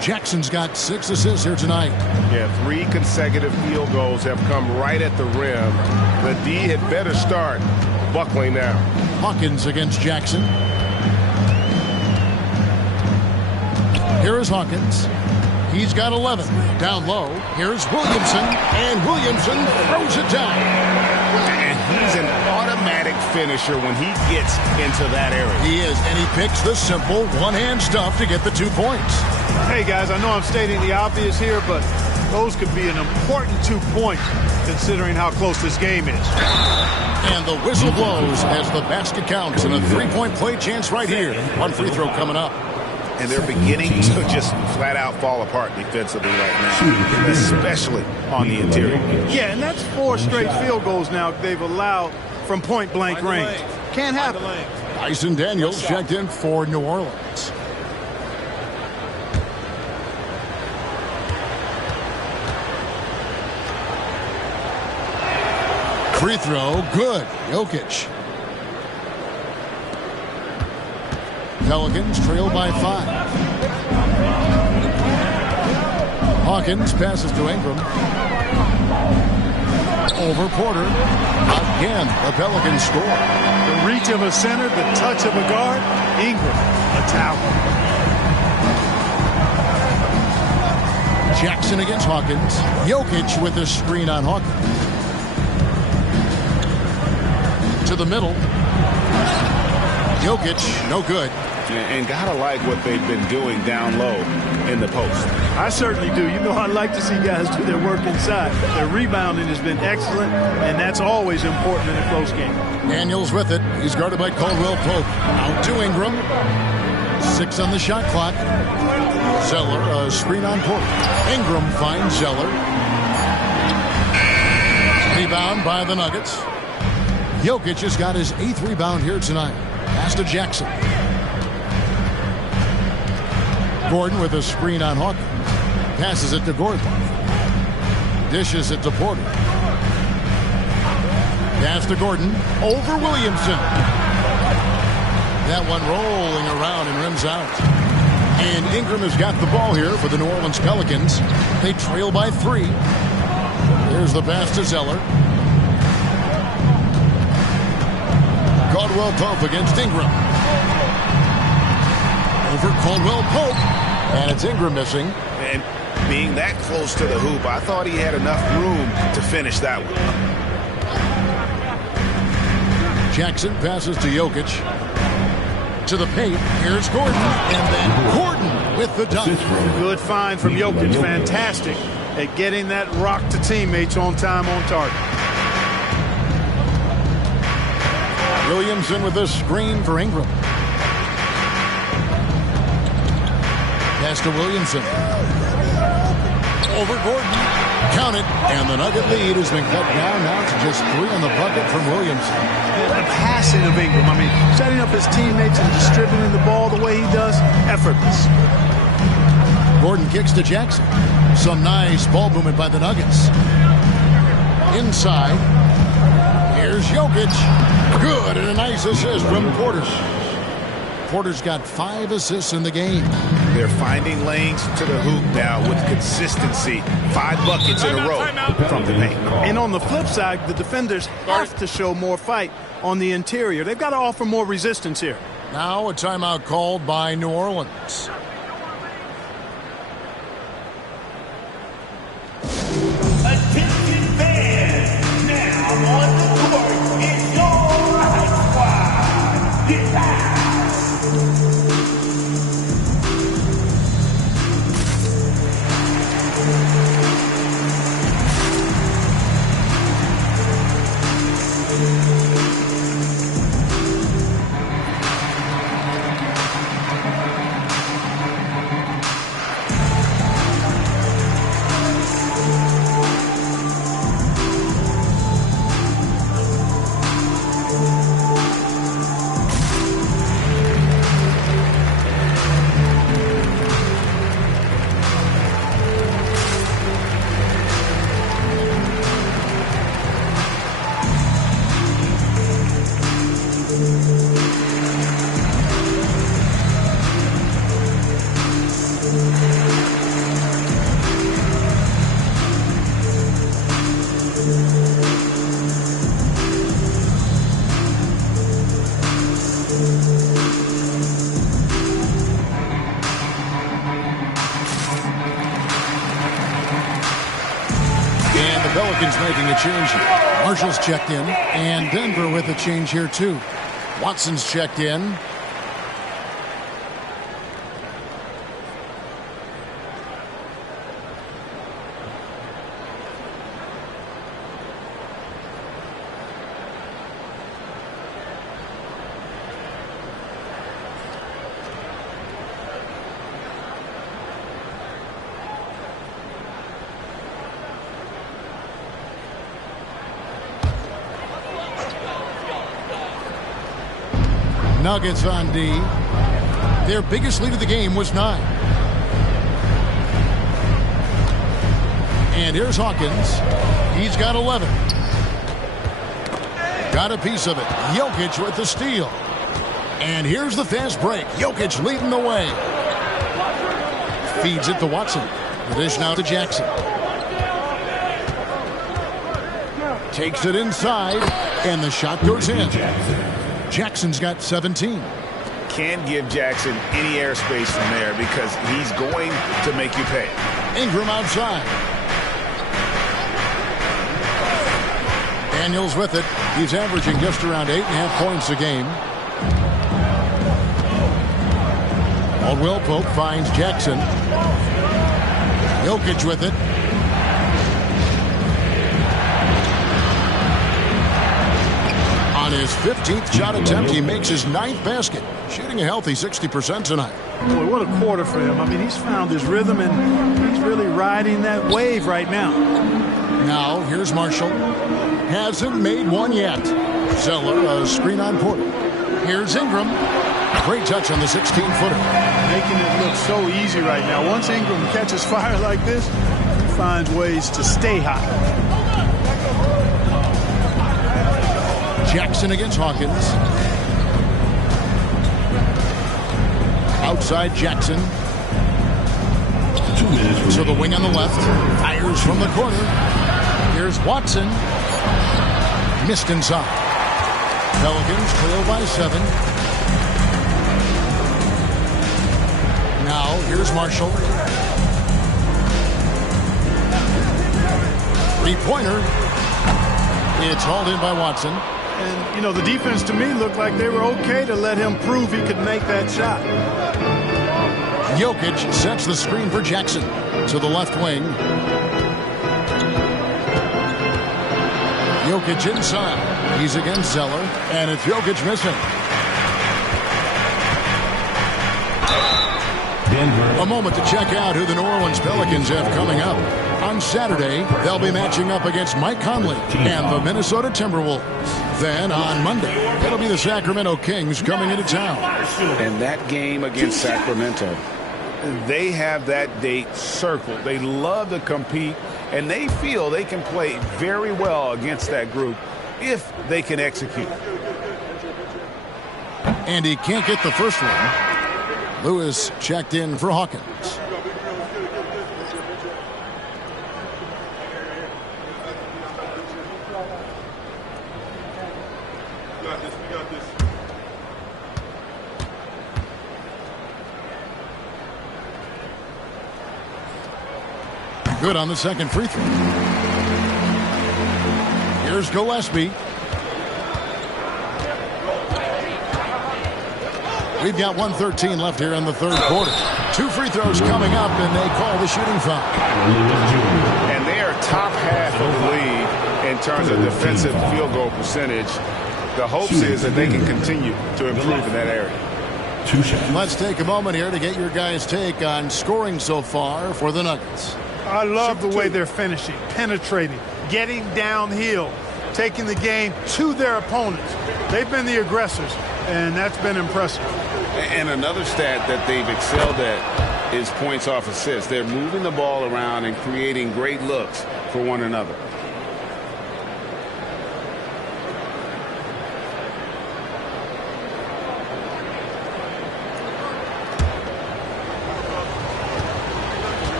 Jackson's got 6 assists here tonight. Yeah, 3 consecutive field goals have come right at the rim. The D had better start buckling now. Hawkins against Jackson. Here is Hawkins. He's got 11. Down low. Here's Williamson. And Williamson throws it down. And he's an automatic finisher when he gets into that area. He is, and he picks the simple one-hand stuff to get the 2 points. Hey, guys, I know I'm stating the obvious here, but those could be an important 2 points considering how close this game is. And the whistle blows as the basket counts, and a 3-point play chance right here. One free throw coming up. And they're beginning to just flat out fall apart defensively right now, especially on the interior. Yeah, and that's 4 straight field goals now they've allowed from point-blank range. Can't happen. Dyson Daniels checked in for New Orleans. Free throw, good. Jokic. Pelicans trail by 5. Hawkins passes to Ingram. Over Porter. Again, the Pelicans score. The reach of a center, the touch of a guard. Ingram, a towel. Jackson against Hawkins. Jokic with the screen on Hawkins. To the middle. Jokic, no good. And gotta like what they've been doing down low in the post. I certainly do. You know, I like to see guys do their work inside. Their rebounding has been excellent, and that's always important in a close game. Daniels with it. He's guarded by Caldwell Pope. Out to Ingram. 6 on the shot clock. Zeller, a screen on Porter. Ingram finds Zeller. Rebound by the Nuggets. Jokic has got his 8th rebound here tonight. Pass to Jackson. Gordon with a screen on Hawkins. Passes it to Gordon. Dishes it to Porter. Pass to Gordon. Over Williamson. That one rolling around and rims out. And Ingram has got the ball here for the New Orleans Pelicans. They trail by 3. Here's the pass to Zeller. Caldwell Pope against Ingram. Over Caldwell Pope. And it's Ingram missing. And being that close to the hoop, I thought he had enough room to finish that one. Jackson passes to Jokic. To the paint. Here's Gordon. And then Gordon with the dunk. Good find from Jokic. Fantastic at getting that rock to teammates on time, on target. Williamson with a screen for Ingram. Pass to Williamson. Over Gordon. Count it. And the Nugget lead has been cut down now to just 3 on the bucket from Williamson. The passing of Ingram. I mean, setting up his teammates and distributing the ball the way he does. Effortless. Gordon kicks to Jackson. Some nice ball movement by the Nuggets. Inside. Here's Jokic. Good, and a nice assist from Porter. Porter's got 5 assists in the game. They're finding lanes to the hoop now with consistency. 5 buckets in a row from the paint. And on the flip side, the defenders have to show more fight on the interior. They've got to offer more resistance here. Now a timeout called by New Orleans. Attention fans, now on the court is your high squad. This time, making a change here. Marshall's checked in, and Denver with a change here too. Watson's checked in. Nuggets on D. Their biggest lead of the game was 9. And here's Hawkins. He's got 11. Got a piece of it. Jokic with the steal. And here's the fast break. Jokic leading the way. Feeds it to Watson. The dish now to Jackson. Takes it inside. And the shot goes in. Jackson's got 17. Can't give Jackson any airspace from there because he's going to make you pay. Ingram outside. Daniels with it. He's averaging just around 8.5 points a game. Caldwell Pope finds Jackson. Jokic with it. On his 15th shot attempt, he makes his 9th basket, shooting a healthy 60% tonight. Boy, what a quarter for him. I mean, he's found his rhythm, and he's really riding that wave right now. Now, here's Marshall. Hasn't made one yet. Zeller, a screen on Porter. Here's Ingram. Great touch on the 16-footer. Making it look so easy right now. Once Ingram catches fire like this, he finds ways to stay hot. Jackson against Hawkins. Outside Jackson. 2 minutes. To the wing on the left. Fires from the corner. Here's Watson. Missed inside. Pelicans trail by 7. Now here's Marshall. Three-pointer. It's hauled in by Watson. And, you know, the defense to me looked like they were okay to let him prove he could make that shot. Jokic sets the screen for Jackson to the left wing. Jokic inside. He's against Zeller, and it's Jokic missing. Denver. A moment to check out who the New Orleans Pelicans have coming up. On Saturday, they'll be matching up against Mike Conley and the Minnesota Timberwolves. Then on Monday, it'll be the Sacramento Kings coming into town. And that game against Sacramento, they have that date circled. They love to compete, and they feel they can play very well against that group if they can execute. And he can't get the first one. Lewis checked in for Hawkins. Good on the second free throw. Here's Gillespie. We've got 1:13 left here in the third quarter. 2 free throws coming up, and they call the shooting foul. And they are top half of the league in terms of defensive field goal percentage. The hopes is that they can continue to improve in that area. 2 shots. Let's take a moment here to get your guys' take on scoring so far for the Nuggets. I love the way they're finishing, penetrating, getting downhill, taking the game to their opponents. They've been the aggressors, and that's been impressive. And another stat that they've excelled at is points off assists. They're moving the ball around and creating great looks for one another.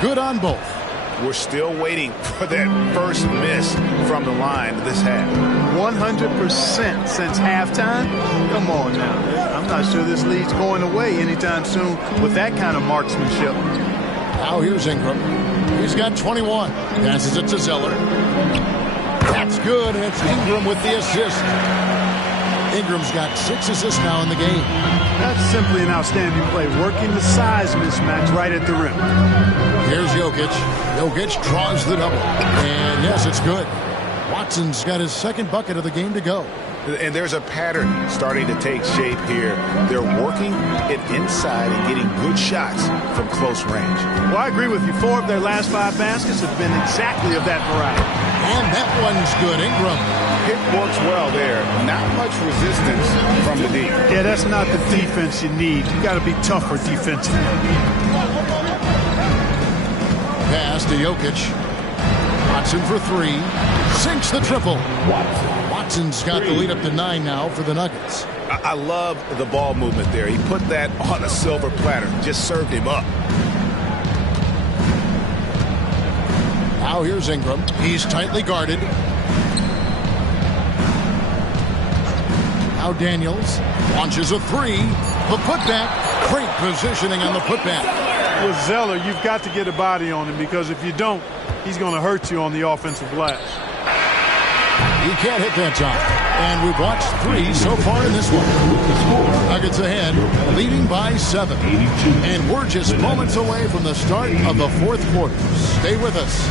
Good on both. We're still waiting for that first miss from the line this half. 100% since halftime? Come on now. I'm not sure this lead's going away anytime soon with that kind of marksmanship. Now here's Ingram. He's got 21. Passes it to Zeller. That's good, and it's Ingram with the assist. Ingram's got 6 assists now in the game. That's simply an outstanding play, working the size mismatch right at the rim. Here's Jokic. Jokic draws the double. And yes, it's good. Watson's got his second bucket of the game to go. And there's a pattern starting to take shape here. They're working it inside and getting good shots from close range. Well, I agree with you. 4 of their last 5 baskets have been exactly of that variety. And that one's good. Ingram. It works well there. Not much resistance from the D. Yeah, that's not the defense you need. You got to be tougher defensively. Pass to Jokic. Watson for 3. Sinks the triple. Watson's got the lead up to 9 now for the Nuggets. I love the ball movement there. He put that on a silver platter. Just served him up. Now here's Ingram. He's tightly guarded. Now Daniels launches a 3. The putback. Great positioning on the putback. With Zeller, you've got to get a body on him, because if you don't, he's going to hurt you on the offensive glass. He can't hit that time. And we've watched 3 so far in this one. Nuggets ahead, leading by 7. And we're just moments away from the start of the 4th quarter. Stay with us.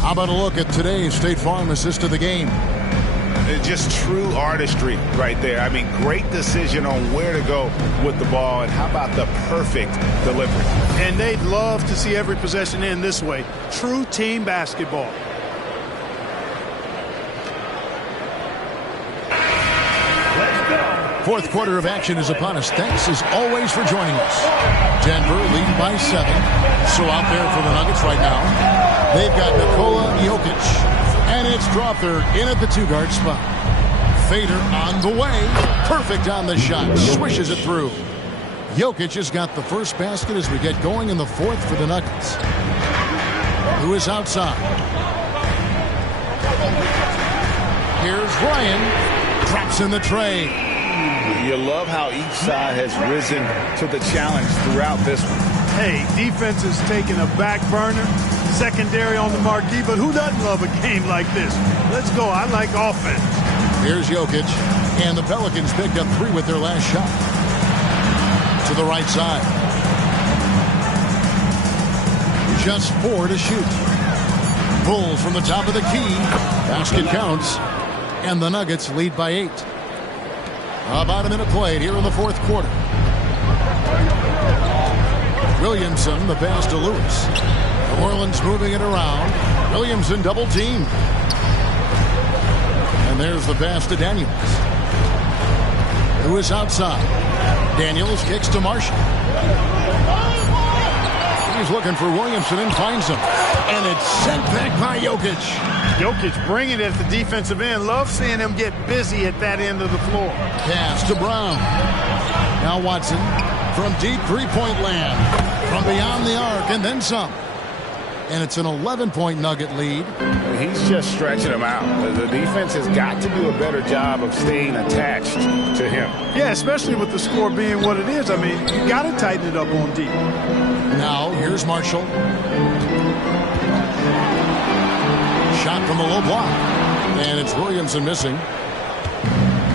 How about a look at today's State Farm assist of the game? It's just true artistry right there. I mean, great decision on where to go with the ball, and how about the perfect delivery? And they'd love to see every possession end this way. True team basketball. Fourth quarter of action is upon us. Thanks as always for joining us. Denver leading by 7. So out there for the Nuggets right now. They've got Nikola Jokic. And it's Strawther in at the 2-guard spot. Fader on the way. Perfect on the shot. Swishes it through. Jokic has got the first basket as we get going in the 4th for the Nuggets. Who is outside? Here's Ryan. Drops in the tray. You love how each side has risen to the challenge throughout this one. Hey, defense is taking a back burner, secondary on the marquee, but who doesn't love a game like this? Let's go. I like offense. Here's Jokic, and the Pelicans picked up 3 with their last shot. To the right side. Just 4 to shoot. Bulls from the top of the key. Basket counts, and the Nuggets lead by 8. About a minute played here in the 4th quarter. Williamson, the pass to Lewis. New Orleans moving it around. Williamson double team. And there's the pass to Daniels. Who is outside. Daniels kicks to Marshall. He's looking for Williamson and finds him. And it's sent back by Jokic. Jokic bringing it at the defensive end. Love seeing him get busy at that end of the floor. Pass to Brown. Now Watson from deep three-point land. From beyond the arc and then some. And it's an 11-point Nugget lead. He's just stretching them out. The defense has got to do a better job of staying attached to him. Yeah, especially with the score being what it is. I mean, you got to tighten it up on D. Now, here's Marshall. Shot from the low block. And it's Williamson missing.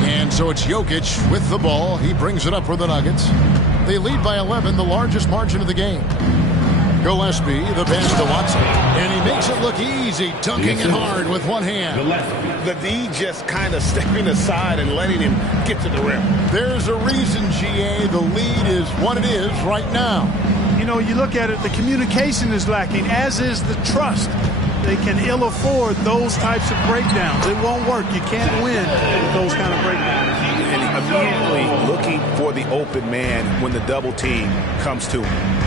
And so it's Jokic with the ball. He brings it up for the Nuggets. They lead by 11, the largest margin of the game. Gillespie, the pass to Watson. And he makes it look easy, dunking it hard with one hand. The D just kind of stepping aside and letting him get to the rim. There's a reason, GA, the lead is what it is right now. You know, you look at it, the communication is lacking, as is the trust. They can ill afford those types of breakdowns. It won't work. You can't win with those kind of breakdowns. And immediately looking for the open man when the double team comes to him.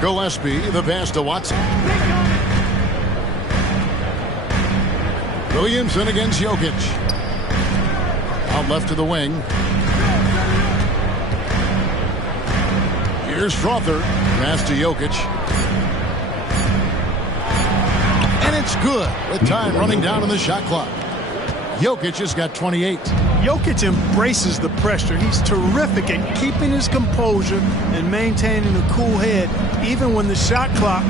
Gillespie, the pass to Watson. Williamson against Jokic. Out left to the wing. Here's Strother. Pass to Jokic. And it's good with time running down on the shot clock. Jokic has got 28. Jokic embraces the pressure. He's terrific at keeping his composure and maintaining a cool head even when the shot clock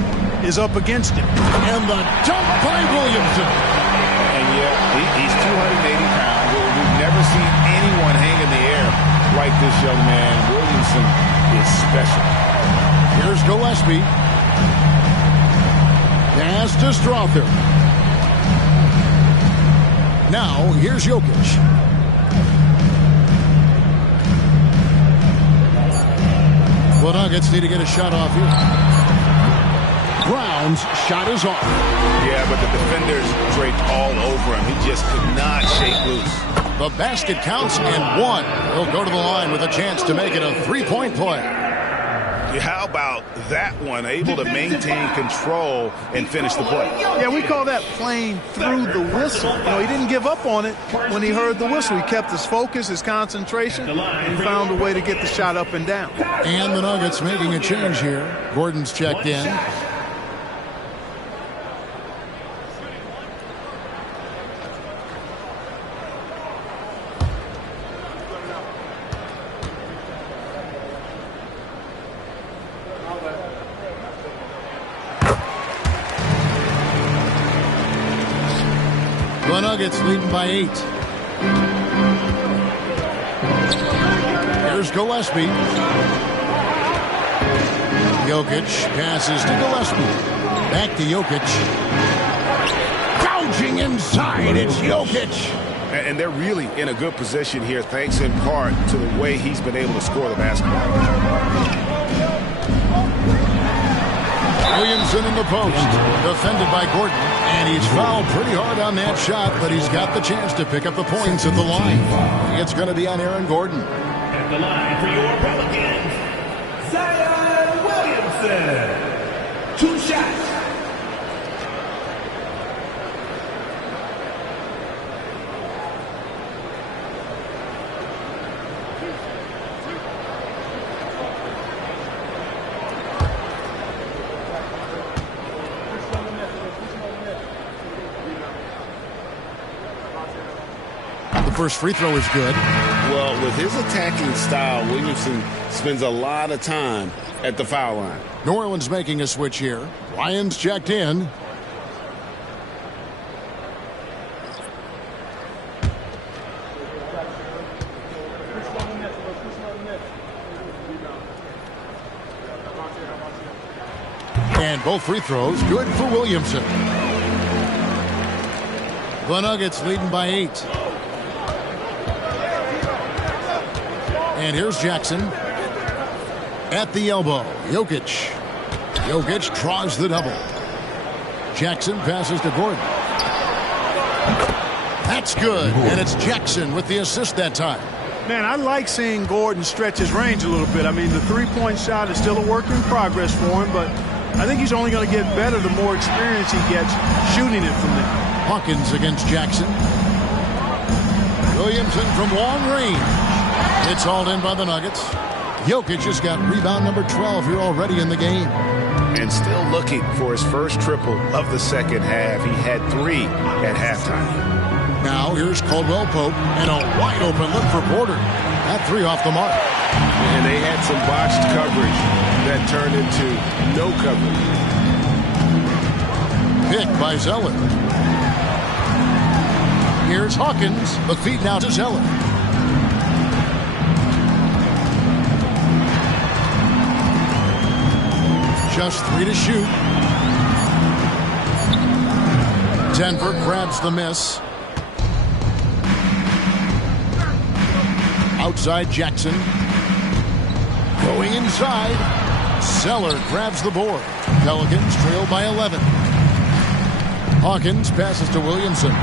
is up against him. And the jump by Williamson. And yeah, he's 280 pounds. We've never seen anyone hang in the air like this young man. Williamson is special. Here's Gillespie. Pass to Strother. Now, here's Jokic. The Nuggets need to get a shot off here. Brown's shot is off. Yeah, but the defenders draped all over him. He just could not shake loose. The basket counts and one. He'll go to the line with a chance to make it a three-point play. How about that one? Able to maintain control and finish the play. Yeah, we call that playing through the whistle. You know, he didn't give up on it when he heard the whistle. He kept his focus, his concentration, and he found a way to get the shot up and down. And the Nuggets making a change here. Gordon's checked in. The Nuggets leading by 8. Here's Gillespie. Jokic passes to Gillespie. Back to Jokic. Gouging inside. It's Jokic. And they're really in a good position here, thanks in part to the way he's been able to score the basketball. Williamson in the post, defended by Gordon, and he's fouled pretty hard on that shot, but he's got the chance to pick up the points at the line. It's going to be on Aaron Gordon. At the line for your Pelicans, Zion Williamson. 2 shots. First free throw is good. Well, with his attacking style, Williamson spends a lot of time at the foul line. New Orleans making a switch here. Lyons checked in. And both free throws good for Williamson. The Nuggets leading by 8. And here's Jackson at the elbow. Jokic. Jokic draws the double. Jackson passes to Gordon. That's good. And it's Jackson with the assist that time. Man, I like seeing Gordon stretch his range a little bit. I mean, the three-point shot is still a work in progress for him, but I think he's only going to get better the more experience he gets shooting it from there. Hawkins against Jackson. Williamson from long range. It's hauled in by the Nuggets. Jokic just got rebound number 12 here already in the game. And still looking for his first triple of the second half. He had 3 at halftime. Now here's Caldwell Pope and a wide open look for Porter. That 3 off the mark. And they had some botched coverage that turned into no coverage. Pick by Zeller. Here's Hawkins. The feed now to Zeller. Just 3 to shoot. Denver grabs the miss. Outside Jackson. Going inside. Zeller grabs the board. Pelicans trail by 11. Hawkins passes to Williamson.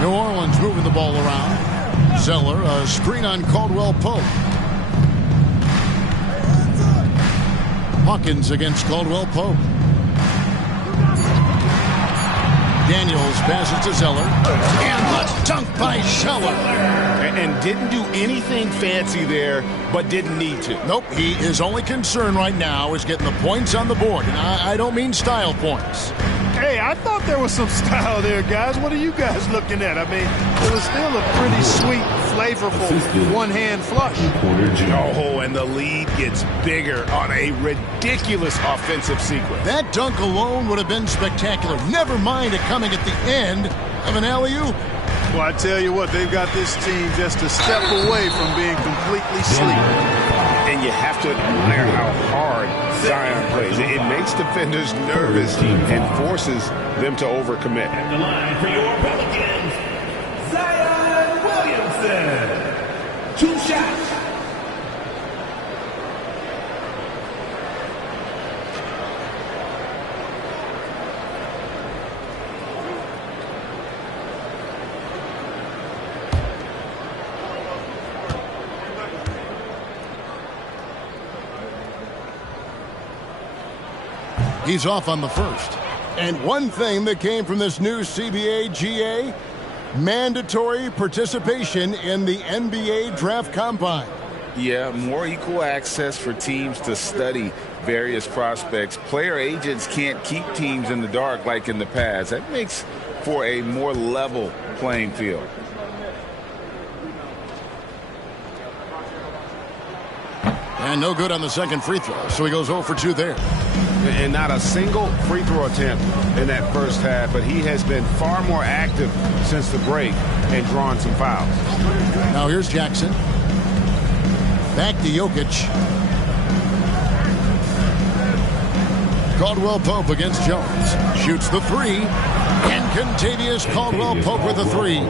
New Orleans moving the ball around. Zeller, a screen on Caldwell Pope. Hawkins against Caldwell Pope. Daniels passes to Zeller. And the dunk by Zeller. And didn't do anything fancy there, but didn't need to. Nope, his only concern right now is getting the points on the board. And I don't mean style points. Hey, I thought there was some style there, guys. What are you guys looking at? I mean, it was still a pretty sweet, flavorful one-hand flush. Oh, and the lead gets bigger on a ridiculous offensive sequence. That dunk alone would have been spectacular. Never mind it coming at the end of an alley-oop. Well, I tell you what, they've got this team just a step away from being completely sleep. And you have to admire how hard Zion plays. It makes defenders nervous and forces them to overcommit. At the line for your Pelicans, Zion Williamson. 2 shots. He's off on the first. And one thing that came from this new CBA GA, mandatory participation in the NBA Draft Combine. Yeah, more equal access for teams to study various prospects. Player agents can't keep teams in the dark like in the past. That makes for a more level playing field. And no good on the second free throw, so he goes 0 for 2 there. And not a single free throw attempt in that first half, but he has been far more active since the break and drawn some fouls. Now here's Jackson. Back to Jokic. Caldwell Pope against Jones. Shoots the three. And Contavious Caldwell Pope with the three.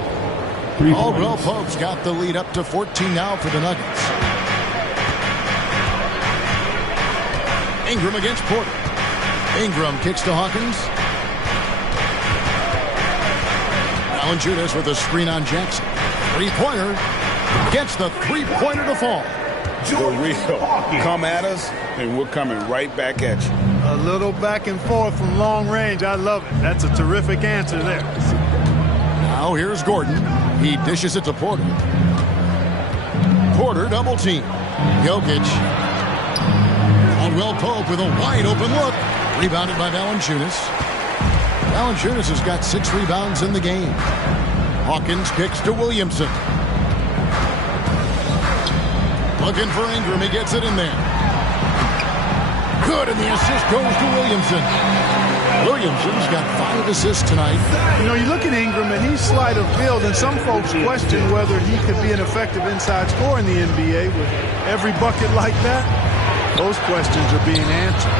Caldwell Pope's got the lead up to 14 now for the Nuggets. Ingram against Porter. Ingram kicks to Hawkins. Valanciunas with a screen on Jackson. Three-pointer. Gets the three-pointer to fall. The real come at us, and we're coming right back at you. A little back and forth from long range. I love it. That's a terrific answer there. Now here's Gordon. He dishes it to Porter. Porter double team. Jokic. Caldwell Pope with a wide open look. Rebounded by Valanciunas. Valanciunas has got 6 rebounds in the game. Hawkins kicks to Williamson. Looking for Ingram. He gets it in there. Good, and the assist goes to Williamson. Williamson's got 5 assists tonight. You know, you look at Ingram, and he's slight of build, and some folks question whether he could be an effective inside scorer in the NBA with every bucket like that. Those questions are being answered.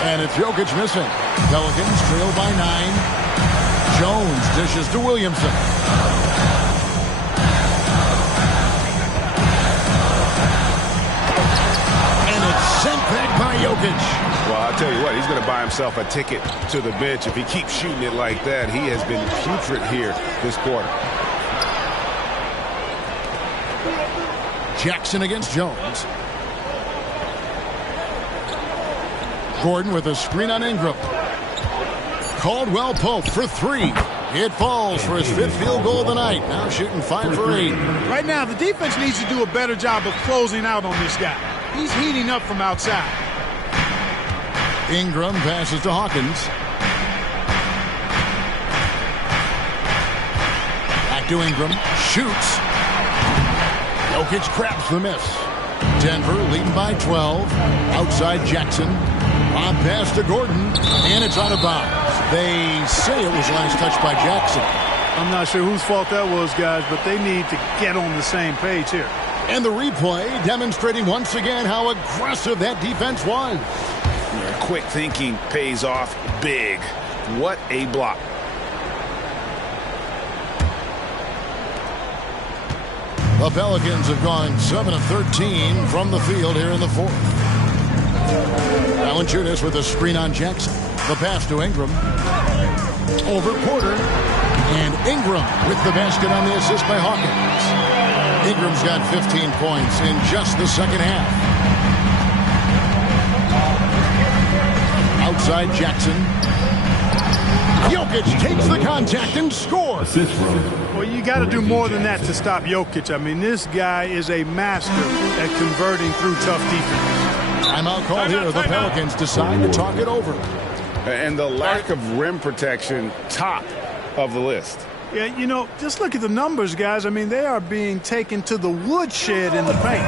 And it's Jokic missing. Pelicans trail by 9. Jones dishes to Williamson. And it's sent back by Jokic. Well, I'll tell you what, he's going to buy himself a ticket to the bench. If he keeps shooting it like that, he has been putrid here this quarter. Jackson against Jones. Gordon with a screen on Ingram. Caldwell Pope for 3. It falls for his 5th field goal of the night. Now shooting 5 for 8. Right now, the defense needs to do a better job of closing out on this guy. He's heating up from outside. Ingram passes to Hawkins. Back to Ingram. Shoots. Jokic grabs the miss. Denver leading by 12. Outside Jackson. Lob pass to Gordon, and it's out of bounds. They say it was last touched by Jackson. I'm not sure whose fault that was, guys, but they need to get on the same page here. And the replay demonstrating once again how aggressive that defense was. Yeah, quick thinking pays off big. What a block. The Pelicans have gone 7 of 13 from the field here in the 4th. Valanciunas with a screen on Jackson. The pass to Ingram. Over Porter. And Ingram with the basket on the assist by Hawkins. Ingram's got 15 points in just the second half. side, Jackson. Jokic takes the contact and scores. Well, you got to do more than that to stop Jokic. I mean, this guy is a master at converting through tough defense. Timeout called here. The Pelicans decide to talk it over. And the lack of rim protection, top of the list. Yeah, you know, just look at the numbers, guys. I mean, they are being taken to the woodshed in the paint.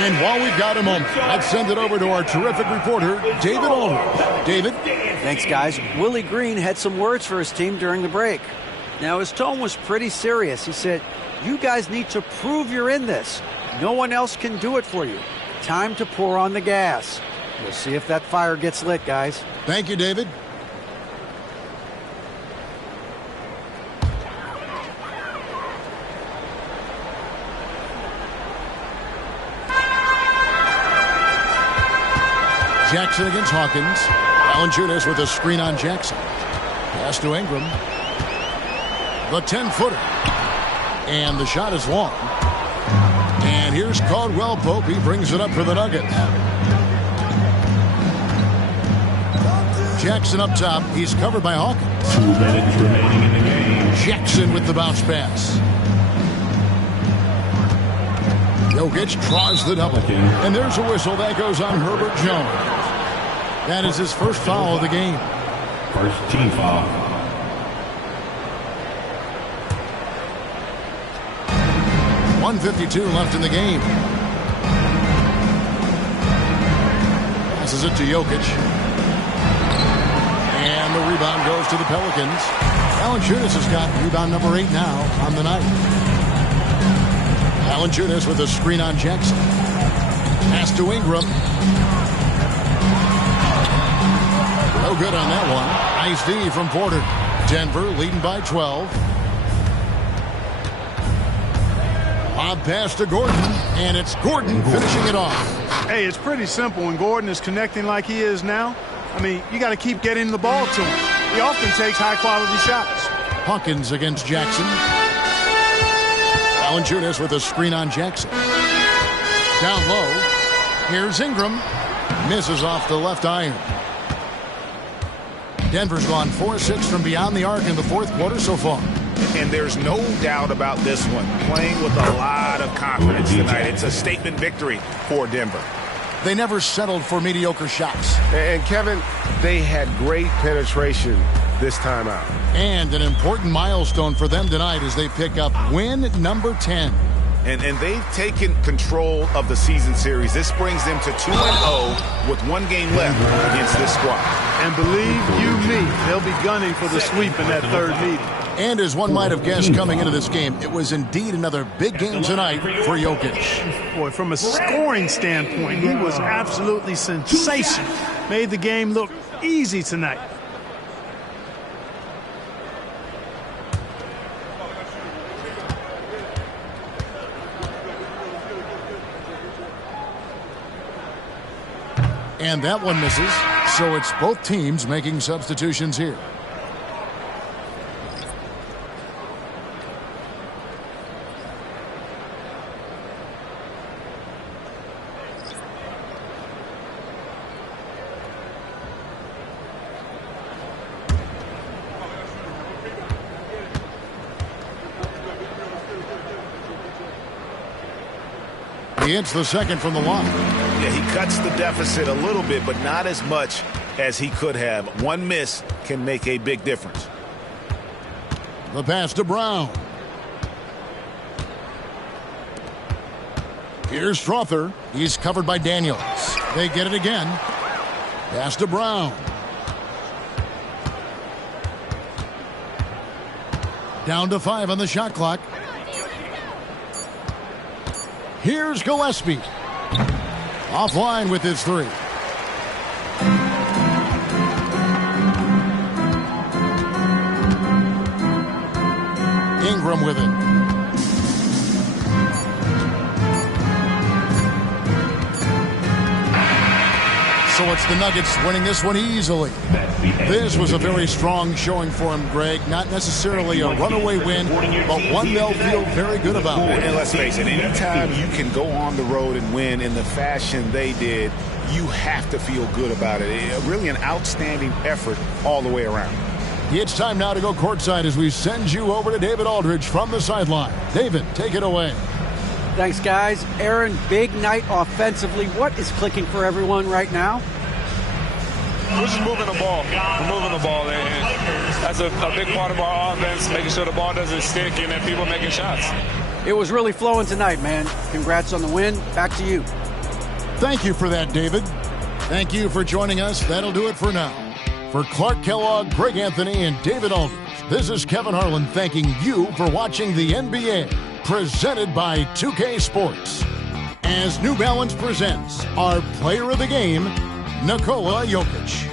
And while we've got a moment, let's send it over to our terrific reporter, David Aldridge. David? Thanks, guys. Willie Green had some words for his team during the break. Now, his tone was pretty serious. He said, "You guys need to prove you're in this. No one else can do it for you. Time to pour on the gas." We'll see if that fire gets lit, guys. Thank you, David. Jackson against Hawkins. Valanciunas with a screen on Jackson. Pass to Ingram. The 10-footer. And the shot is long. And here's Caldwell Pope. He brings it up for the Nuggets. Jackson up top. He's covered by Hawkins. 2 minutes remaining in the game. Jackson with the bounce pass. Jokic draws the double. And there's a whistle that goes on Herbert Jones. That is his first foul of the game. First team foul. .152 left in the game. Passes it to Jokic. And the rebound goes to the Pelicans. Valanciunas has got rebound number 8 now on the night. Valanciunas with a screen on Jackson. Pass to Ingram. No good on that one. Nice D from Porter. Denver leading by 12. Lob pass to Gordon, and it's Gordon finishing it off. Hey, it's pretty simple when Gordon is connecting like he is now. I mean, you got to keep getting the ball to him. He often takes high-quality shots. Hawkins against Jackson. Valanciunas with a screen on Jackson. Down low. Here's Ingram. Misses off the left iron. Denver's gone 4-6 from beyond the arc in the fourth quarter so far. And there's no doubt about this one. Playing with a lot of confidence tonight. It's a statement victory for Denver. They never settled for mediocre shots. And Kevin, they had great penetration this time out. And an important milestone for them tonight as they pick up win number 10. And they've taken control of the season series. This brings them to 2-0 with 1 game left against this squad. And believe you me, they'll be gunning for the sweep in that third meeting. And as one might have guessed coming into this game, it was indeed another big game tonight for Jokic. Boy, from a scoring standpoint, he was absolutely sensational. Made the game look easy tonight. And that one misses, so it's both teams making substitutions here. He hits the second from the line. Yeah, he cuts the deficit a little bit, but not as much as he could have. One miss can make a big difference. The pass to Brown. Here's Strother. He's covered by Daniels. They get it again. Pass to Brown. Down to 5 on the shot clock. Here's Gillespie. Offline with his 3. Ingram with it. So it's the Nuggets winning this one easily. This was a very strong showing for him, Greg. Not necessarily a runaway win, but one they'll feel very good about. And let's face it, anytime you can go on the road and win in the fashion they did, you have to feel good about it. Really an outstanding effort all the way around. It's time now to go courtside as we send you over to David Aldridge from the sideline. David, take it away. Thanks, guys. Aaron, big night offensively. What is clicking for everyone right now? We're just moving the ball. We're moving the ball. And that's a big part of our offense, making sure the ball doesn't stick and that people making shots. It was really flowing tonight, man. Congrats on the win. Back to you. Thank you for that, David. Thank you for joining us. That'll do it for now. For Clark Kellogg, Greg Anthony, and David Aldridge, this is Kevin Harlan thanking you for watching the NBA, presented by 2K Sports. As New Balance presents our player of the game, Nikola Jokic.